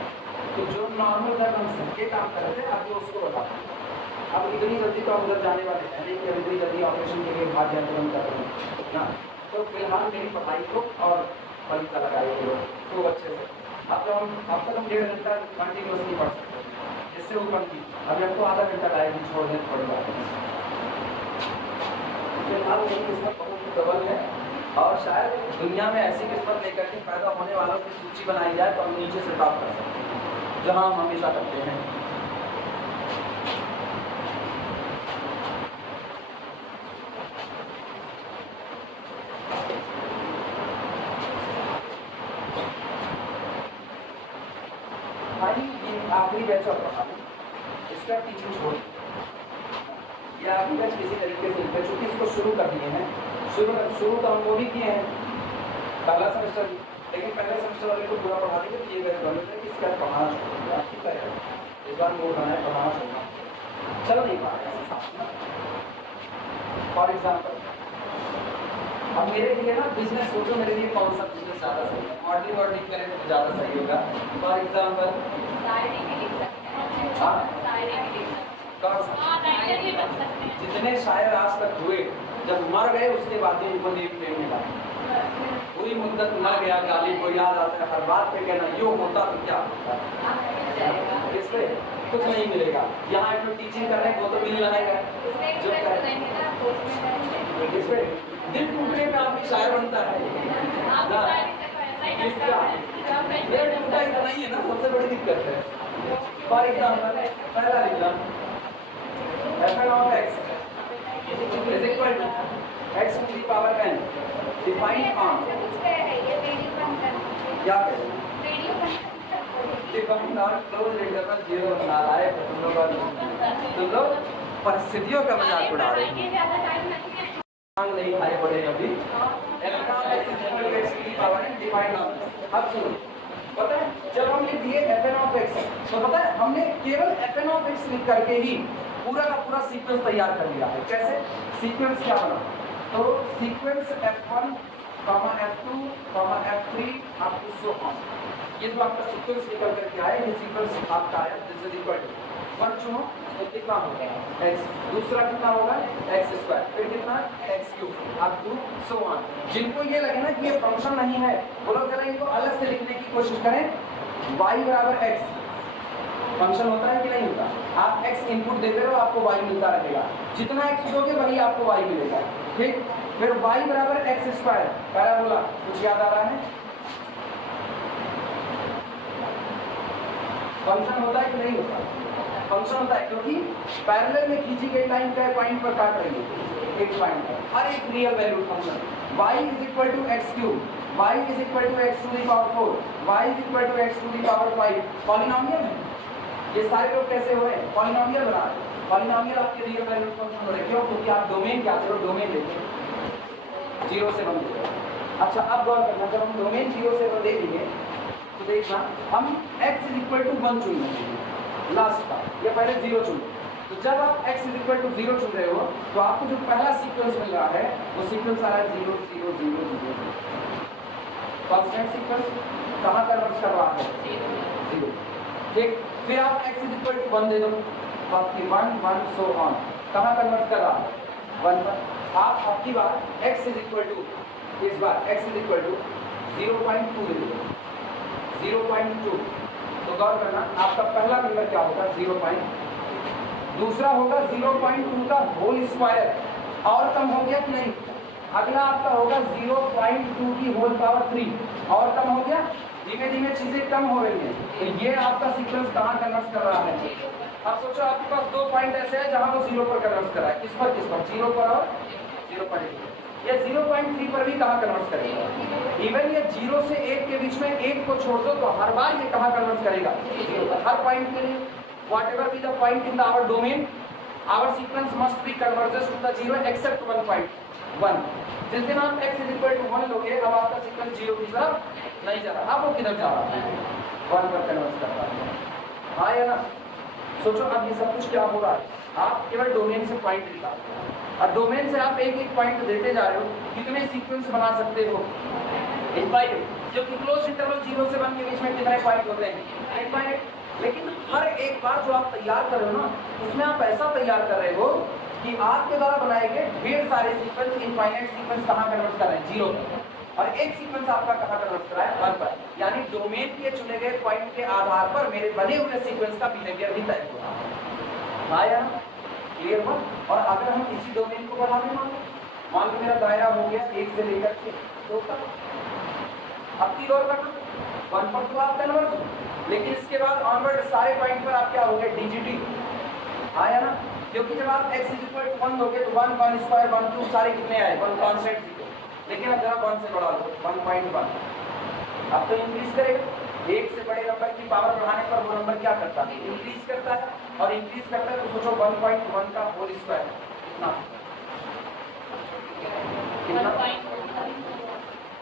तो जो नॉर्मल दर्द हम सबके काम कर रहे थे, अब ये उसको बताते हैं। अब इतनी जल्दी तो हम उधर जाने वाले हैं नहीं कि इतनी जल्दी ऑपरेशन के लिए भाग जाए तुरंत कर रहे हैं ना। तो फिलहाल मेरी पढ़ाई को और फलिता लगाई खूब अच्छे से। अब तक हम 1.5 घंटा कंटिन्यूसली पढ़ सकते हैं, इससे ऊपर की अभी हमको आधा घंटा लाएगी छोड़ने पड़ेगा। फिलहाल मेरी किस्मत बहुत डबल है, और शायद दुनिया में ऐसी किस्मत लेकर के पैदा होने वालों की सूची बनाई जाए तो हम नीचे से प्राप्त कर सकते हैं, जहाँ हम हमेशा करते हैं। आखिरी बैच और पढ़ा इसका टीचिंग छोड़ या आखिरी बैच किसी तरीके से लिखा, चूँकि इसको शुरू कर दिए हैं। शुरू तो हम वो भी किए हैं पहला सेमेस्टर, लेकिन पहले सेमेस्टर वाले को पूरा पढ़ा देंगे तो ये गए गवर्नमेंट ने इसका पढ़ाना छोड़ दिया। ठीक है, इस बार वो बनाए पढ़ाना छोड़ना चल नहीं पा रहा। फॉर एग्जाम्पल अब मेरे लिए ना बिजनेस सोचो, मेरे लिए कौन सा बिजनेस ज़्यादा सही है, मॉडलिंग करें तो ज़्यादा सही होगा। फॉर एग्जाम्पल जितने शायर आज तक हुए, जब मर गए उसके बाद ही उनको नेक फेम मिला। पूरी मुद्दत मर गया, गाली को याद आता है, हर बात पे कहना यो होता तो क्या होता, इससे कुछ नहीं मिलेगा। यहाँ जो टीचिंग कर रहे हैं वो तो मिल रहेगा, जो इसमें दिल टूटने में आपकी शायर बनता है ना, इसका दिल टूटा इतना ही है ना, सबसे बड़ी दिक्कत है। फॉर एग्जाम्पल पहला लिखना fn of x is equal to x to the power n defined on क्या करें डिफाइंड ऑन क्लोज इंटरवल 0 बना रहा है। तुम लोग परिस्थितियों का मजाक उड़ा रहे हैं, नहीं खाए पड़े अभी। अब सुनो, पता है जब हम लिख दिए fn of x, तो पता है हमने केवल fn of x लिख करके ही पूरा का पूरा सीक्वेंस तैयार कर लिया है। कैसे सीक्वेंस क्या बना, तो sequence f1, f2, f3 up to so on, ये जो आपका सीक्वेंस निकल करके आया, ये सीक्वेंस आपका आया, दिस इज इक्वल टू 1 चुनो तो कितना होगा x, दूसरा कितना होगा x², फिर कितना x³ up to so on. जिनको ये लगे ना कि ये फंक्शन नहीं है, वो लोग जरा इनको अलग से लिखने की कोशिश करें। y बराबर x फंक्शन होता है कि नहीं होता, आप x इनपुट देते रहो आपको y मिलता रहेगा, जितना x दोगे वही आपको y मिलेगा। ठीक, फिर y बराबर x² पैराबोला, कुछ याद आ रहा है? फंक्शन होता है कि नहीं होता? फंक्शन होता है, क्योंकि पैरेलल में खींची गई लाइन क्या पॉइंट पर काट रही है, एक पॉइंट पर, हर एक real value function y is equal to x cube, y is equal to x to the power 4, y is equal to x to the power 5 polynomial है। ये सारे लोग कैसे हो रहे हैं? पॉलिनोमियल बना रहे हैं। पॉलिनोमियल आपके रियल वैल्यू फंक्शन हो रहे हैं, क्यों? क्योंकि आप डोमेन क्या करो, डोमेन लेते हैं 0 से 1 लेते हैं। अच्छा अब गौर करना, जब हम डोमेन 0 से 1 देखेंगे तो देखना हम x इज इक्वल टू 1 चुन लेंगे लास्ट का, या पहले 0 चुन। तो जब आप x इज इक्वल टू 0 चुन रहे हो तो आपको जो पहला सीक्वेंस मिल रहा है वो सीक्वेंस आ रहा है 0 0 0 0। कांस्टेंट सीक्वेंस कहाँ कन्वर्ट कर रहा है? 0। ठीक, फिर आप x इज इक्वल टू 1 दे दो, बाकी 1 1 सो ऑन, कहाँ कन्वर्ट कर रहा है? 1 पर। आप आपकी बार x इज इक्वल टू, इस बार x इज इक्वल टू 0.2 दे दो, 0.2। तो गौर करना, आपका पहला नंबर क्या होगा? 0. दूसरा होगा 0.2 का होल स्क्वायर, और कम हो गया कि नहीं? अगला आपका होगा 0.2 की होल पावर 3, और कम हो गया। धीमे धीमे चीजें कम हो रही हैं। तो ये आपका सीक्वेंस कहाँ कन्वर्ट कर रहा है? अब सोचो आपके पास 2 पॉइंट ऐसे हैं जहां वो 0 पर कन्वर्ट कर रहा है। किस पर? 0 पर और 0.2। ये 0.3 पर भी कहाँ कन्वर्ट करेगा? इवन ये 0 से 1 के बीच में 1 को छोड़ दो तो हर बार ये कहाँ कन्वर्ट करेगा? 0 पर। हर पॉइंट के लिए whatever be the point in our domain, our sequence must be converges to the 0 except 1.1। जिस दिन आप x is equal to 1 लोगे, अब आपका सीक्वेंस 0 की तरफ नहीं जा रहा, अब वो किधर जा रहा है? 1 पर कन्वर्ट कर रहा है। हाँ या ना? सोचो अब ये सब कुछ क्या हो रहा है? आप केवल डोमेन से पॉइंट निकालते हैं और डोमेन से आप एक एक पॉइंट देते जा रहे हो। कितने सीक्वेंस बना सकते हो? इनफाइनाइट, क्योंकि क्लोज इंटरवल 0 से 1 के बीच में कितने पॉइंट होते हैं? इनफाइनाइट। लेकिन हर एक बार जो आप तैयार कर रहे हो ना, उसमें आप ऐसा तैयार कर रहे हो कि आपके द्वारा बनाए गए ढेर सारे सीक्वेंस, इनफाइनाइट सीक्वेंस कहाँ कन्वर्ट कर रहे हैं? 0 पर। और एक सीक्वेंस आपका कहाँ कन्वर्ट कर रहा है? 1 पर। यानी डोमेन के चुने गए पॉइंट के आधार पर मेरे बने हुए सीक्वेंस का बिहेवियर भी तय हो रहा है। हाँ या ना? क्लियर हुआ? और अगर हम इसी डोमेन को बढ़ा दें, मान लो मेरा दायरा हो गया 1 से लेकर के 2 तक। अब की गौर करना, 1 पर तो आप कन्वर्ट हो, लेकिन इसके बाद ऑनवर्ड सारे पॉइंट पर आप क्या हो गए? डीजीटी। आया ना? क्योंकि जब आप x इज इक्वल टू 1 दोगे तो 1 1 स्क्वायर 1 2 सारे कितने आए? 1 कांस्टेंट सीखे। लेकिन अब जरा 1 से बढ़ा लो, 1.1। अब तो इंक्रीज करेगा। 1 से बड़े नंबर की पावर बढ़ाने पर वो नंबर क्या करता है? इंक्रीज करता है। और इंक्रीज करता है तो सोचो 1.1 का होल स्क्वायर कितना?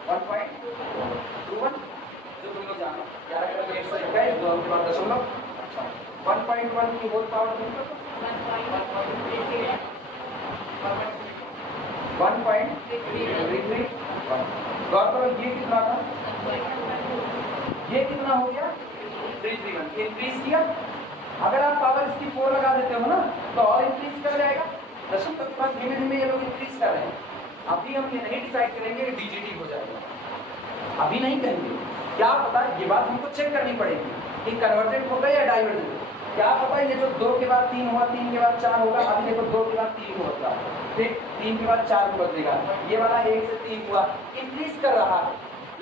1.21 जो तुम लोग जानो 11 का 121 2 के बाद दशमलव। 1.1 की होल पावर कितना? 1.33। गौर करो ये कितना था? ये कितना हो गया? 331। ये इंक्रीज किया। अगर आप पावर इसकी 4 लगा देते हो ना तो और इंक्रीज कर जाएगा। दशमलव के बाद धीमे धीमे ये लोग इंक्रीज कर रहे हैं। अभी हम ये नहीं डिसाइड करेंगे कि डीजीटी हो जाएगा, अभी नहीं कहेंगे। क्या पता, ये बात हमको चेक करनी पड़ेगी कि कन्वर्जेंट होगा या डाइवर्जेंट। क्या पता ये जो 2 के बाद 3 हुआ, 3 के बाद 4 होगा। अभी देखो 2 के बाद 3 होगा, फिर 3 के बाद 4 को बदलेगा। ये वाला 1 से 3 हुआ, इंक्रीज कर रहा है।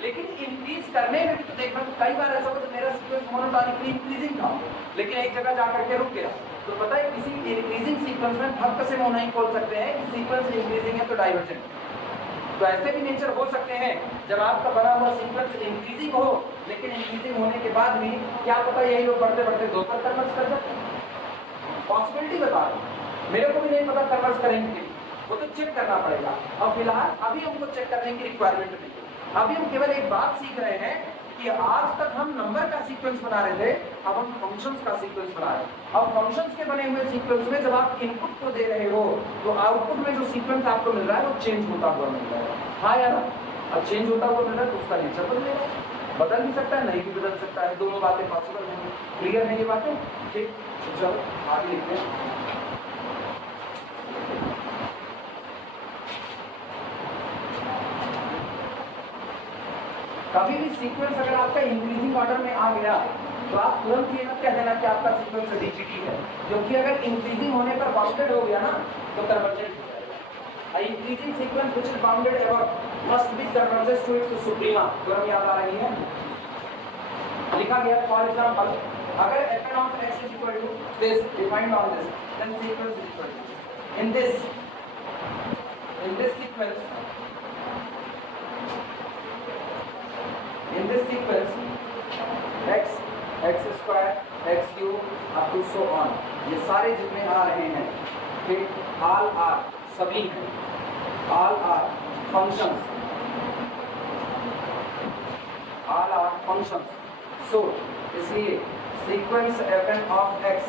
लेकिन इंक्रीज करने में भी तो देखना, कई बार ऐसा होता है मेरा सीक्वेंस मोनोटोनिकली इंक्रीजिंग था, लेकिन एक जगह जाकर के रुक गया। तो पता है किसी इंक्रीजिंग सीक्वेंस में फर्क से वो नहीं खोल सकते हैं कि सीक्वेंस इंक्रीजिंग है तो डाइवर्जेंट। तो ऐसे भी नेचर हो सकते हैं जब आपका बना हुआ सीक्वेंस इंक्रीजिंग हो, लेकिन इंक्रीजिंग होने के बाद भी क्या पता यही लोग बढ़ते बढ़ते 2 पर कन्वर्ट कर जाते हैं। पॉसिबिलिटी बता रहे हैं, मेरे को भी नहीं पता कन्वर्ट करेंगे, वो तो चेक करना पड़ेगा। और फिलहाल अभी हमको चेक करने की रिक्वायरमेंट नहीं है। अभी हम केवल एक बात सीख रहे हैं कि आज तक हम नंबर का सीक्वेंस बना रहे थे, अब हम फंक्शंस का सीक्वेंस बना रहे हैं। अब फंक्शंस के बने हुए सीक्वेंस में जब आप इनपुट को दे रहे हो तो आउटपुट में जो सीक्वेंस आपको मिल रहा है वो चेंज होता हुआ मिल रहा है। हाँ या ना? अब चेंज होता हुआ मिल रहा है तो उसका नेचर बदलेगा, बदल भी सकता है, नहीं भी बदल सकता है। दोनों बातें पॉसिबल हैं। क्लियर है ये बातें? ठीक, चलो आगे लिखते हैं। कभी भी सीक्वेंस अगर आपका इंक्रीजिंग ऑर्डर में आ गया तो आप तुरंत ये मत कह देना कि आपका सीक्वेंस डीजीटी है, क्योंकि अगर इंक्रीजिंग होने पर बाउंडेड हो गया ना तो कन्वर्जेंट हो जाएगा। Increasing sequence which is bounded above must be convergent to its suprema. तुरंत याद आ रही है? लिखा गया फॉर एग्जांपल अगर fn of x is equal to this defined on this, then sequence is equal to in this sequence x square x cube up to so on, ये सारे जितने आ रहे हैं ठीक, all are सभी हैं, all are functions, so इसलिए sequence fn of x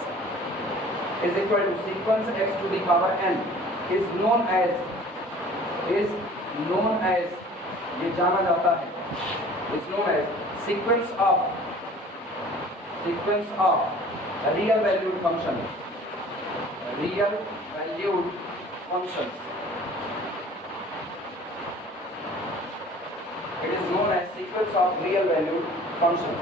is equal to sequence x to the power n is known as ये जाना जाता है is known as sequence of real valued functions. It is known as sequence of real valued functions.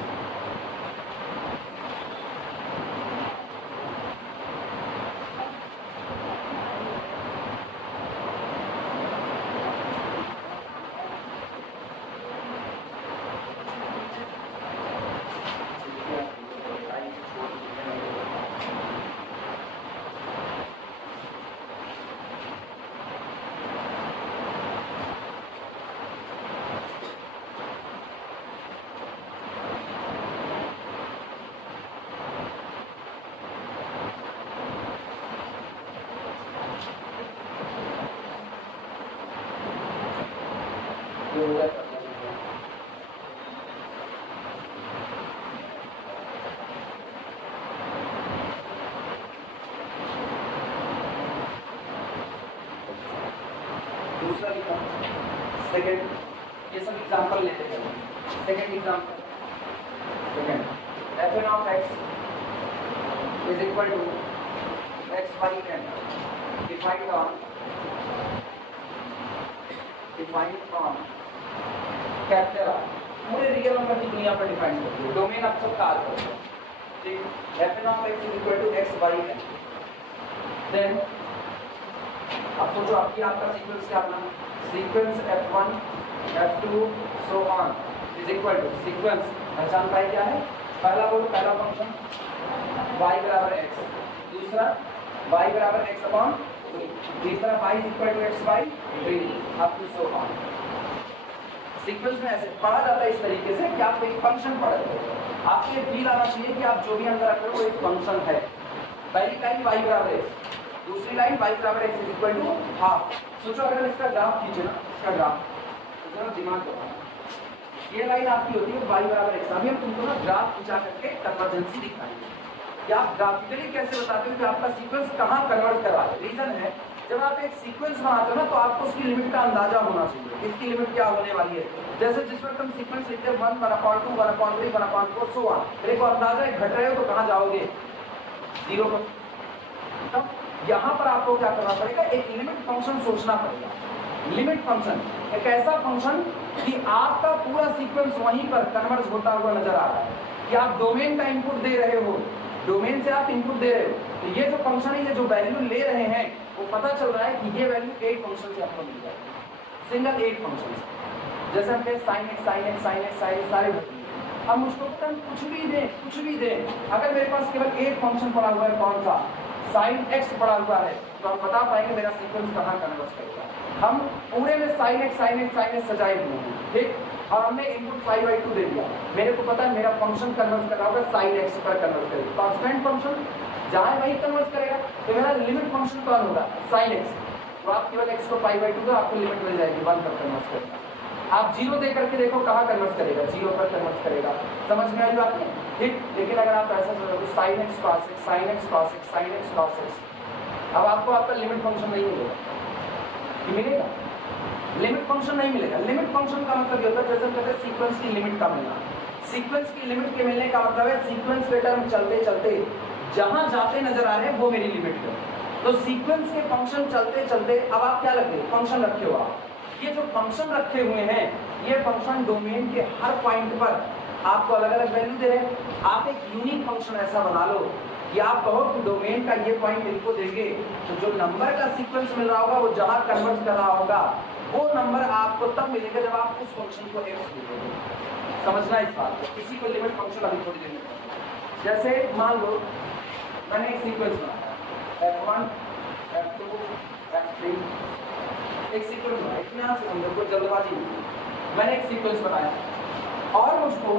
दूसरा second, ये सब example लेते हैं। Second example, fn of x is equal to x by n defined on capital R, पूरे real number की दुनिया पर define करती है, डोमेन आप सब काल करते हैं ठीक। fn of x is equal to x by n, then अब सोचो आपका सीक्वेंस क्या बना, sequence f1 f2 so on is equal to sequence, पहचान पाए क्या है, पहला फंक्शन y बराबर x, दूसरा y बराबर x अपॉन, तीसरा y is equal to x by 3 up to so on. Sequence में ऐसे पढ़ा जाता है इस तरीके से कि आप एक फंक्शन पढ़ रहे हो, आपको ये फील आना चाहिए कि आप जो भी अंदर रख रहे हो वो एक फंक्शन है। पहली लाइन y बराबर x, दूसरी लाइन y बराबर x is equal to half. सोचो अगर इसका ग्राफ खींचे ना, इसका ग्राफ जरा दिमाग लगाओ, ये लाइन आपकी होती है y बराबर x। अभी हम तुमको ना ग्राफ खींचा करके कन्वर्जेंसी दिखाएंगे कि आप ग्राफिकली कैसे बताते हो कि आपका सीक्वेंस कहाँ कन्वर्ट कर रहा है। रीजन है जब आप एक सीक्वेंस बनाते हो ना तो आपको उसकी लिमिट का अंदाजा होना चाहिए, इसकी लिमिट क्या होने वाली है। जैसे जिस वक्त हम सीक्वेंस लिखते हैं 1 1/2 1/3 1/4 सो ऑन, फिर एक अंदाजा घट रहे हो तो कहाँ जाओगे, 0 पर। तो यहाँ पर आपको क्या करना पड़ेगा, एक लिमिट फंक्शन सोचना पड़ेगा। लिमिट फंक्शन एक ऐसा फंक्शन कि आपका पूरा सीक्वेंस वहीं पर कन्वर्ज होता हुआ नजर आ रहा है कि आप डोमेन का इनपुट दे रहे हो, डोमेन से आप इनपुट दे रहे हो, तो ये जो फंक्शन है, ये जो वैल्यू ले रहे हैं वो पता चल रहा है कि ये वैल्यू 8 फंक्शन से आपको मिल जाएगी, सिंगल 8 फंक्शन। जैसे हम कहें sin x सारे अब मुझको पता कुछ भी दे, अगर मेरे पास केवल एक फंक्शन पड़ा हुआ है, कौन सा, sin x पड़ा हुआ है, तो हम बता पाएंगे मेरा सीक्वेंस कहाँ कन्वर्ज करेगा। हम पूरे में sin x सजाए हुए हैं ठीक, और हमने इनपुट 5/2 दे दिया, मेरे को पता है मेरा फंक्शन कन्वर्ज कर रहा होगा sin x पर कन्वर्ज करेगा, कांस्टेंट फंक्शन जहाँ वही कन्वर्ज करेगा, तो मेरा लिमिट फंक्शन कौन होगा, sin x। तो आप केवल x को 5/2 दो, आपको लिमिट मिल जाएगी 1 पर कन्वर्ज करेगा। आप 0 दे करके देखो कहाँ कन्वर्ज करेगा, 0 पर कन्वर्ज करेगा। समझ में आई बात नहीं ठीक। लेकिन अगर आप ऐसा सोचोगे sin x cos x अब आपको आपका लिमिट फंक्शन नहीं मिलेगा, मिलेगा लिमिट फंक्शन नहीं मिलेगा। लिमिट फंक्शन का मतलब ये होता है जैसे कहते हैं सीक्वेंस की लिमिट का मिलना। सीक्वेंस की लिमिट के मिलने का मतलब है सीक्वेंस के टर्म चलते चलते जहां जाते नजर आ रहे हैं वो मेरी लिमिट है। तो सीक्वेंस के फंक्शन चलते चलते अब आप क्या रखे, फंक्शन रखे हो। आप ये जो फंक्शन रखे हुए हैं, ये फंक्शन डोमेन के हर पॉइंट पर आपको अलग अलग वैल्यू दे रहे हैं। आप एक यूनिक फंक्शन ऐसा बना लो कि आप कहो कि डोमेन का ये पॉइंट इनको देंगे तो जो नंबर का सीक्वेंस मिल रहा होगा वो जहां कन्वर्ट कर रहा होगा वो नंबर आपको तब मिलेगा जब आप उस फंक्शन को x लिखोगे। समझना इस बात को, किसी को लिमिट फंक्शन अभी थोड़ी देर में जैसे मान लो मैंने एक सीक्वेंस बनाया F1 F2 F3, एक सीक्वेंस बनाया, इतना से समझो, कोई जल्दबाजी नहीं। मैंने एक सीक्वेंस बनाया और मुझको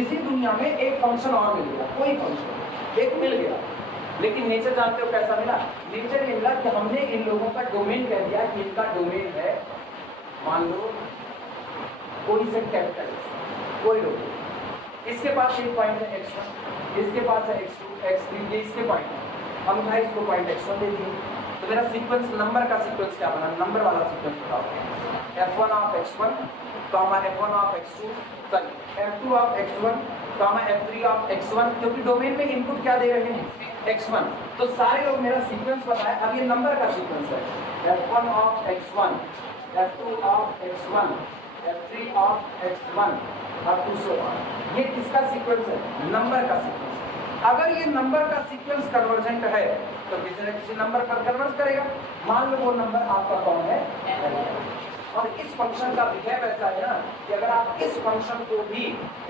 इसी दुनिया में एक फंक्शन और मिल गया, कोई फंक्शन एक मिल गया, लेकिन नेचर जानते हो कैसा मिला? नेचर ये मिला कि हमने इन लोगों का डोमेन कह दिया कि इनका डोमेन है, मान लो कोई से कैपिटल कोई लोग, इसके पास एक पॉइंट है x1, इसके पास है x2 x3, ये इसके पॉइंट है, हम भाई इसको पॉइंट x1 दे दिए, तो मेरा सीक्वेंस नंबर का सीक्वेंस क्या बना? नंबर वाला सीक्वेंस बताओ, f1 of x1 f1 of x2 sorry f2 of x1 f3 of x1, क्योंकि डोमेन में इनपुट क्या दे रहे हैं? x1, तो सारे लोग मेरा सीक्वेंस बताए। अब ये नंबर का सीक्वेंस है, f1 of x1 f2 of x1 f3 of x1 अब 200, ये किसका सीक्वेंस है? नंबर का सीक्वेंस। अगर ये नंबर का सीक्वेंस कन्वर्जेंट है तो किसी न किसी नंबर पर कन्वर्ट करेगा। मान लो वो नंबर आपका कौन है? और इस फंक्शन का बिहेव ऐसा है ना कि अगर आप इस फंक्शन को भी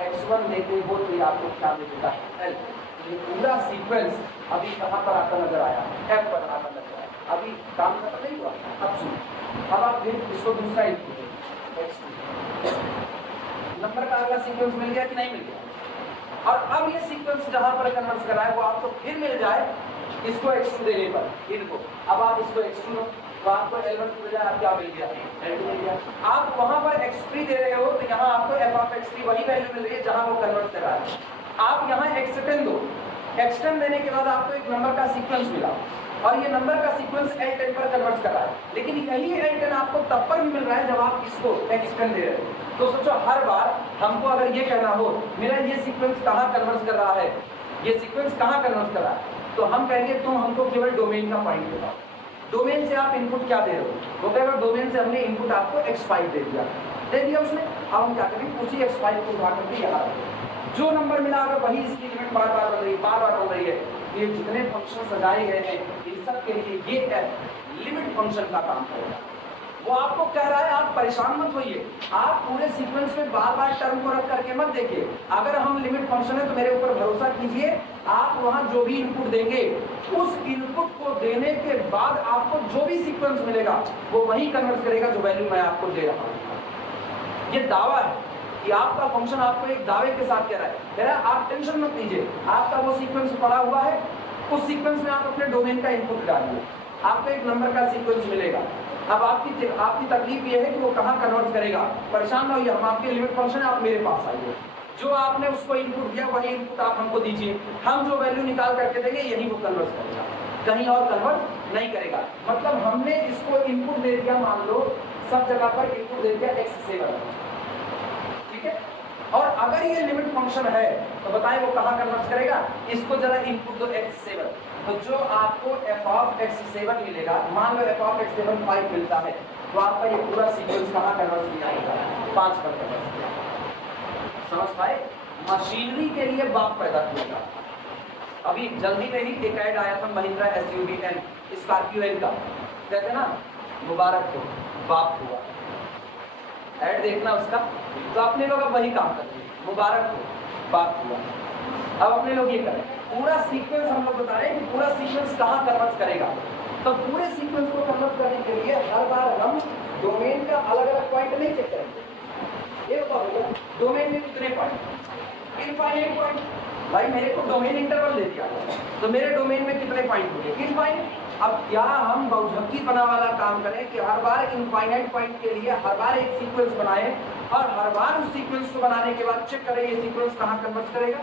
x1 देते हो तो ये आपको क्या दे देता है? ये पूरा सीक्वेंस अभी कहाँ पर आपका नजर आया? f पर आपका नजर आया। अभी काम खत्म नहीं हुआ। अब सुनो, अब आप फिर इसको दूसरा इनपुट नंबर का अगला सीक्वेंस मिल गया कि नहीं मिल गया? और अब ये सीक्वेंस जहां पर कन्वर्ट करा है वो आपको फिर मिल जाए इसको x2 देने पर इनको। अब आप इसको x2 लो तो आपको L1 की बजाय आप क्या मिल गया? L2 मिल गया। आप वहां पर x3 दे रहे हो तो यहाँ आपको f ऑफ x3 वही वैल्यू मिल रही है जहां वो कन्वर्ट करा है। आप यहाँ x10 दो, x10 देने के बाद आपको एक नंबर का सीक्वेंस मिला और ये नंबर का सीक्वेंस L10 पर कन्वर्ट कर रहा है, लेकिन यही L10 आपको तब पर भी मिल रहा है जब आप इसको x10 दे रहे हो। तो सोचो हर बार हमको अगर ये कहना हो मेरा ये सीक्वेंस कहाँ कन्वर्ट कर रहा है, ये सीक्वेंस कहाँ कन्वर्ट कर रहा है, तो हम कहेंगे तुम हमको केवल डोमेन का पॉइंट बताओ। डोमेन से आप इनपुट क्या दे रहे हो? वो कहेगा डोमेन से हमने इनपुट आपको x5 दे दिया उसने। अब हम क्या करेंगे? उसी x5 को उठा करके यहाँ जो नंबर मिला अगर वही इसकी लिमिट बार बार बढ़ रही है। ये जितने फंक्शन सजाए गए हैं इन सब के लिए ये f लिमिट फंक्शन का काम करेगा। वो आपको कह रहा है आप परेशान मत होइए, आप पूरे सीक्वेंस में बार बार टर्म को रख करके मत देखिए। अगर हम लिमिट फंक्शन है तो मेरे ऊपर भरोसा कीजिए, आप वहां जो भी इनपुट देंगे उस इनपुट को देने के बाद आपको जो भी सीक्वेंस मिलेगा वो वही कन्वर्ट करेगा जो वैल्यू मैं आपको दे रहा हूँ। ये दावा है कि आपका फंक्शन आपको एक दावे के साथ कह रहा है आप टेंशन मत लीजिए, आपका वो सीक्वेंस पड़ा हुआ है, उस सीक्वेंस में आप अपने डोमेन का इनपुट डालिए, आपको एक नंबर का सीक्वेंस मिलेगा। अब आपकी तकलीफ ये है कि वो कहाँ कन्वर्ट करेगा। परेशान ना होइए, हम आपके लिमिट फंक्शन है, आप मेरे पास आइए, जो आपने उसको इनपुट दिया वही इनपुट आप हमको दीजिए, हम जो वैल्यू निकाल करके देंगे यही वो कन्वर्ट करेगा, कहीं और कन्वर्ट नहीं करेगा। मतलब हमने इसको इनपुट दे दिया, मान लो सब जगह पर इनपुट दे दिया x7, ठीक है। और अगर ये लिमिट फंक्शन है तो बताएं वो कहाँ कन्वर्ट करेगा? इसको जरा इनपुट दो x7, तो जो आपको f ऑफ x7 मिलेगा, मान लो f ऑफ x7 5 मिलता है, तो आपका ये पूरा सीक्वेंस कहाँ कन्वर्ट किया जाएगा? 5 पर कन्वर्ट किया। समझ पाए? मशीनरी के लिए बाप पैदा किया। अभी जल्दी में ही एक ऐड आया था महिंद्रा SUV-N स्कॉर्पियो N का, कहते ना मुबारक हो बाप हुआ, ऐड देखना उसका। तो अपने लोग अब वही काम करते हैं, मुबारक हो बाप हुआ। अब अपने लोग ये करें, पूरा सीक्वेंस हम लोग बता रहे हैं कि पूरा सीक्वेंस कहाँ कन्वर्ट करेगा। तो पूरे सीक्वेंस को कन्वर्ट करने के लिए हर बार हम डोमेन का अलग अलग पॉइंट नहीं चेक करेंगे। ये बताओ डोमेन में कितने पॉइंट? Infinite point. भाई मेरे को डोमेन इंटरवल दे दिया तो मेरे डोमेन में कितने पॉइंट होंगे? इनफाइनाइट। अब क्या हम बहुझक्की बना वाला काम करें कि हर बार इनफाइनाइट पॉइंट के लिए हर बार एक सीक्वेंस बनाएं और हर बार उस सीक्वेंस को बनाने के बाद चेक करें ये सीक्वेंस कहाँ कन्वर्ट करेगा,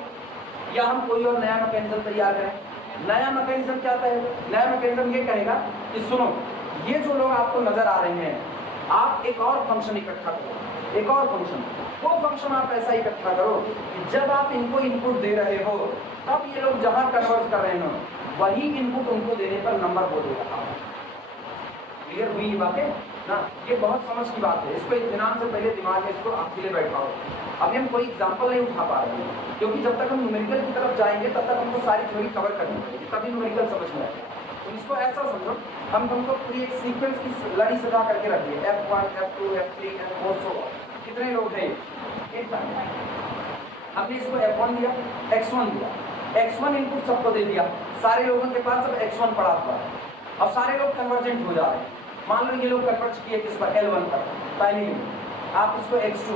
या हम कोई और नया मैकेनिज्म तैयार करें। नया मैकेनिज्म क्या है? नया मैकेनिज्म ये कहेगा कि सुनो ये जो लोग आपको नजर आ रहे हैं, आप एक और फंक्शन इकट्ठा करो, एक और फंक्शन, वो फंक्शन आप ऐसा इकट्ठा करो कि जब आप इनको इनपुट दे रहे हो तब ये लोग जहां कन्वर्ट कर रहे हो वही इनपुट उनको देने पर नंबर वो दे रहा है। क्लियर हुई ये बातें ना? ये बहुत समझ की बात है, इसको इत्मीनान से पहले दिमाग में इसको आप ले बैठाओ। अभी हम कोई एग्जाम्पल नहीं उठा पा रहे हैं क्योंकि जब तक हम न्यूमेरिकल की तरफ जाएंगे तब तक हमको सारी थ्योरी कवर करनी पड़ेगी, तभी न्यूमेरिकल समझ में आएगा। तो इसको ऐसा समझो, हम तुमको पूरी एक सीक्वेंस की लड़ी सजा करके रखिए, F1 F2 F3 F4 सो कितने लोग हैं? हमने इसको F1 दिया, X1 दिया, x1 इनपुट सबको दे दिया, सारे लोगों के पास अब x1 पड़ा हुआ है, अब सारे लोग कन्वर्जेंट हो जा रहे हैं। मान लो ये लोग कन्वर्ट किए किस पर, L1 पर, पहली लिमिट आप इसको x2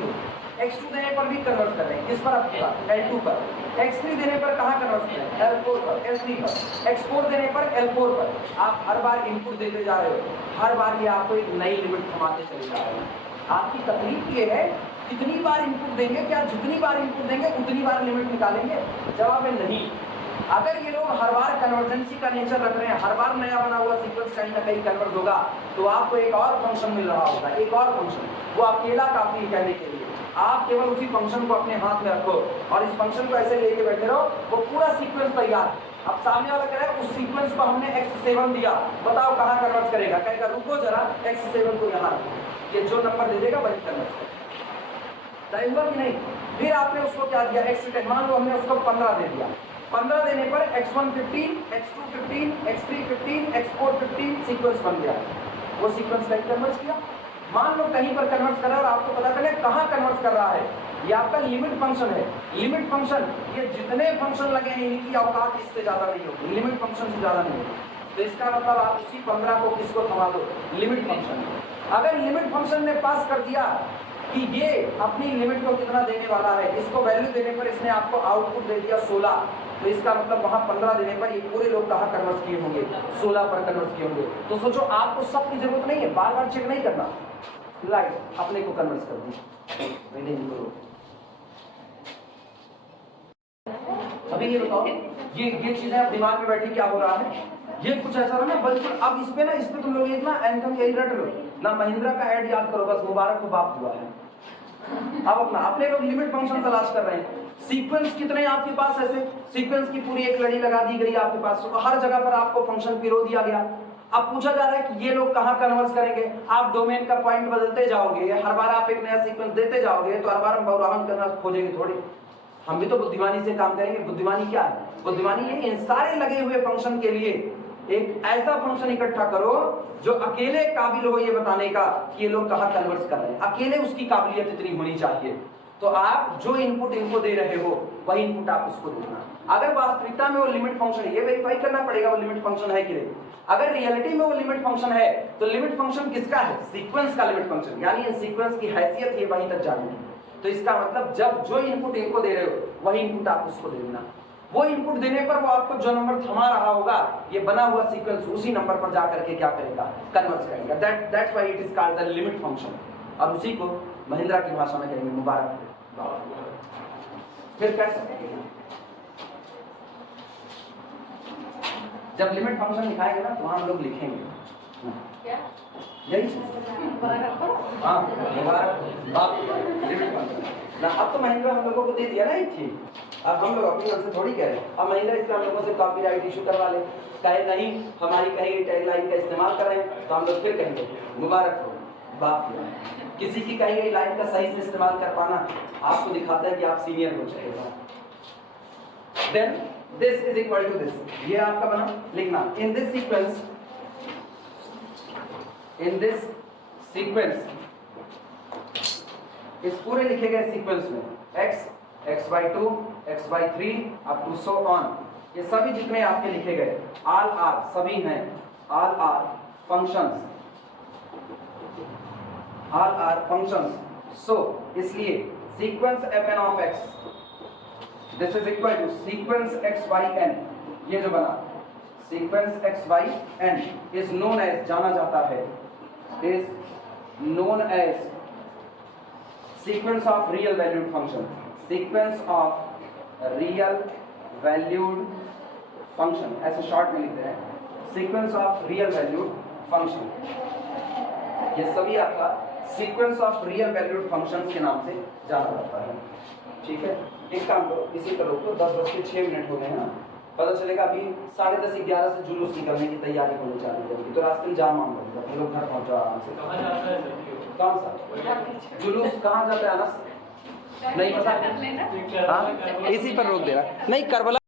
x2 देने पर भी कन्वर्ट कर रहे हैं, किस पर आपका L2 पर, x3 देने पर कहाँ कन्वर्ट कर रहे हैं, L4 पर, L3 पर, x4 देने पर L4 पर। आप हर बार इनपुट देते जा रहे हो, हर बार ये आपको एक नई लिमिट थमाते चले जा रहे हैं। आपकी तकलीफ ये है कितनी बार इनपुट देंगे, क्या जितनी बार इनपुट देंगे उतनी बार लिमिट निकालेंगे? जवाब है नहीं। अगर ये लोग हर बार कन्वर्जेंसी का नेचर रख रहे हैं, हर बार नया बना हुआ सीक्वेंस कहीं ना कहीं कन्वर्ट होगा, तो आपको एक और फंक्शन मिल रहा होगा, एक और फंक्शन, वो अकेला काफी है कहने के लिए। आप केवल उसी फंक्शन को अपने हाथ में रखो और इस फंक्शन को ऐसे लेके बैठे रहो, वो पूरा सीक्वेंस तैयार है। अब सामने वाला कह रहा है उस सीक्वेंस को हमने x7 दिया, बताओ कहाँ कन्वर्ट करेगा? कहेगा रुको जरा, x7 को यहाँ, ये जो नंबर दे देगा वही कन्वर्ट करेगा। तय हुआ कि नहीं? फिर आपने उसको क्या दिया, x10, मान लो हमने उसको 15 दे दिया, 15 देने पर x1 15, x2 15, x3 15, x4 15 sequence बन गया। वो सीक्वेंस कहीं कन्वर्ट किया, मान लो कहीं पर कन्वर्ट कर रहा है और आपको पता चले कहाँ कन्वर्ट कर रहा है। ये आपका लिमिट फंक्शन है। लिमिट फंक्शन, ये जितने फंक्शन लगे हैं इनकी औकात इससे ज्यादा नहीं होगी, लिमिट फंक्शन से ज्यादा नहीं होगी। तो इसका मतलब आप उसी 15 को किसको थमा दो, लिमिट फंक्शन। अगर लिमिट फंक्शन ने पास कर दिया कि ये अपनी लिमिट को कितना देने वाला है, इसको वैल्यू देने पर इसने आपको आउटपुट दे दिया 16, तो इसका मतलब वहां 15 देने पर ये पूरे लोग कहाँ कन्वर्ट किए होंगे, 16 पर कन्वर्ट किए होंगे। तो सोचो आपको सबकी जरूरत नहीं है, बार बार चेक नहीं करना, लाइट अपने को कन्वर्ट कर दी। अभी ये बताओ, ये चीजें आप दिमाग में बैठी क्या हो रहा है, ये कुछ ऐसा ना बिल्कुल। अब इस पे तुम लोग एक ना एंथम यही रट लो ना, महिंद्रा का ऐड याद करो बस, मुबारक को बाप हुआ है। अब अपने लोग लिमिट फंक्शन तलाश कर रहे हैं। सीक्वेंस कितने आपके पास, ऐसे सीक्वेंस की पूरी एक लड़ी लगा दी गई आपके पास, तो हर जगह पर आपको फंक्शन पिरो दिया गया। अब पूछा जा रहा है कि ये लोग कहाँ कन्वर्ट करेंगे। आप डोमेन का पॉइंट बदलते जाओगे, हर बार आप एक नया सीक्वेंस देते जाओगे, तो हर बार हम बहुराहन करना खोजेंगे थोड़ी। हम भी तो बुद्धिमानी से काम करेंगे। बुद्धिमानी क्या है? बुद्धिमानी ये इन सारे लगे हुए फंक्शन के लिए एक ऐसा फंक्शन इकट्ठा करो जो अकेले काबिल हो ये बताने का कि ये लोग कहाँ कन्वर्ट कर रहे हैं, अकेले उसकी काबिलियत इतनी होनी चाहिए। तो आप जो इनपुट इनको दे रहे हो वही इनपुट आप उसको देना। अगर वास्तविकता में वो लिमिट फंक्शन है, ये वेरीफाई करना पड़ेगा वो लिमिट फंक्शन है कि नहीं। अगर रियलिटी में वो लिमिट फंक्शन है तो लिमिट फंक्शन किसका है? सीक्वेंस का लिमिट फंक्शन, यानी इन सीक्वेंस की हैसियत ये वहीं तक जानी है। तो इसका मतलब जब जो इनपुट इनको दे रहे हो वही इनपुट आप उसको दे देना। वो इनपुट देने पर वो आपको जो नंबर थमा रहा होगा, ये बना हुआ सीक्वेंस उसी नंबर पर जा करके क्या करेगा, कन्वर्ट करेगा। That's why it is called the limit function. और उसी को महिंद्रा की भाषा में कहेंगे मुबारक। फिर कैसे जब लिमिट फंक्शन लिखाएंगे ना तो वहां हम लोग लिखेंगे यही हाँ मुबारक लिमिट फंक्शन ना। अब तो महिंद्रा हम लोगों को दे दिया ना एक थी, अब हम लोग अपनी ओर से थोड़ी कह रहे हैं। अब महिंद्रा इसके हम लोगों से कॉपीराइट इशू करवा ले, कहे नहीं हमारी कहीं टैगलाइन का इस्तेमाल कर रहे हैं, तो हम लोग फिर कहेंगे मुबारक हो बाप। किसी की कही गई लाइन का सही से इस्तेमाल कर पाना आपको दिखाता है कि आप सीनियर हो चुके हो। Then this is equal to this, ये आपका बना लिखना in this sequence, in this sequence, इस पूरे लिखे गए सीक्वेंस में x, x/2, x/3 up to so on, ये सभी जितने आपके लिखे गए ऑल आर, सभी हैं all are functions, all are functions. So इसलिए sequence fn of x this is equal to sequence x/n, ये जो बना sequence x/n is known as, जाना जाता है, is known as sequence of real valued function, sequence of real valued function, ऐसे short में लिखते हैं sequence of real valued function. ये सभी आपका sequence of real valued functions के नाम से जाना जाता है। ठीक है, एक काम करो, इसी पर रोको, 10:06 हो गए हैं ना, पता चलेगा अभी 10:30 11 से जुलूस निकलने की तैयारी होने चालू होगी, तो रास्ते में जाम आम लगेगा, तुम लोग घर पहुंचो आराम से। कौन सा जुलूस कहाँ जाता है अनस? नहीं पता, हाँ इसी पर रोक दे रहा नहीं, करबला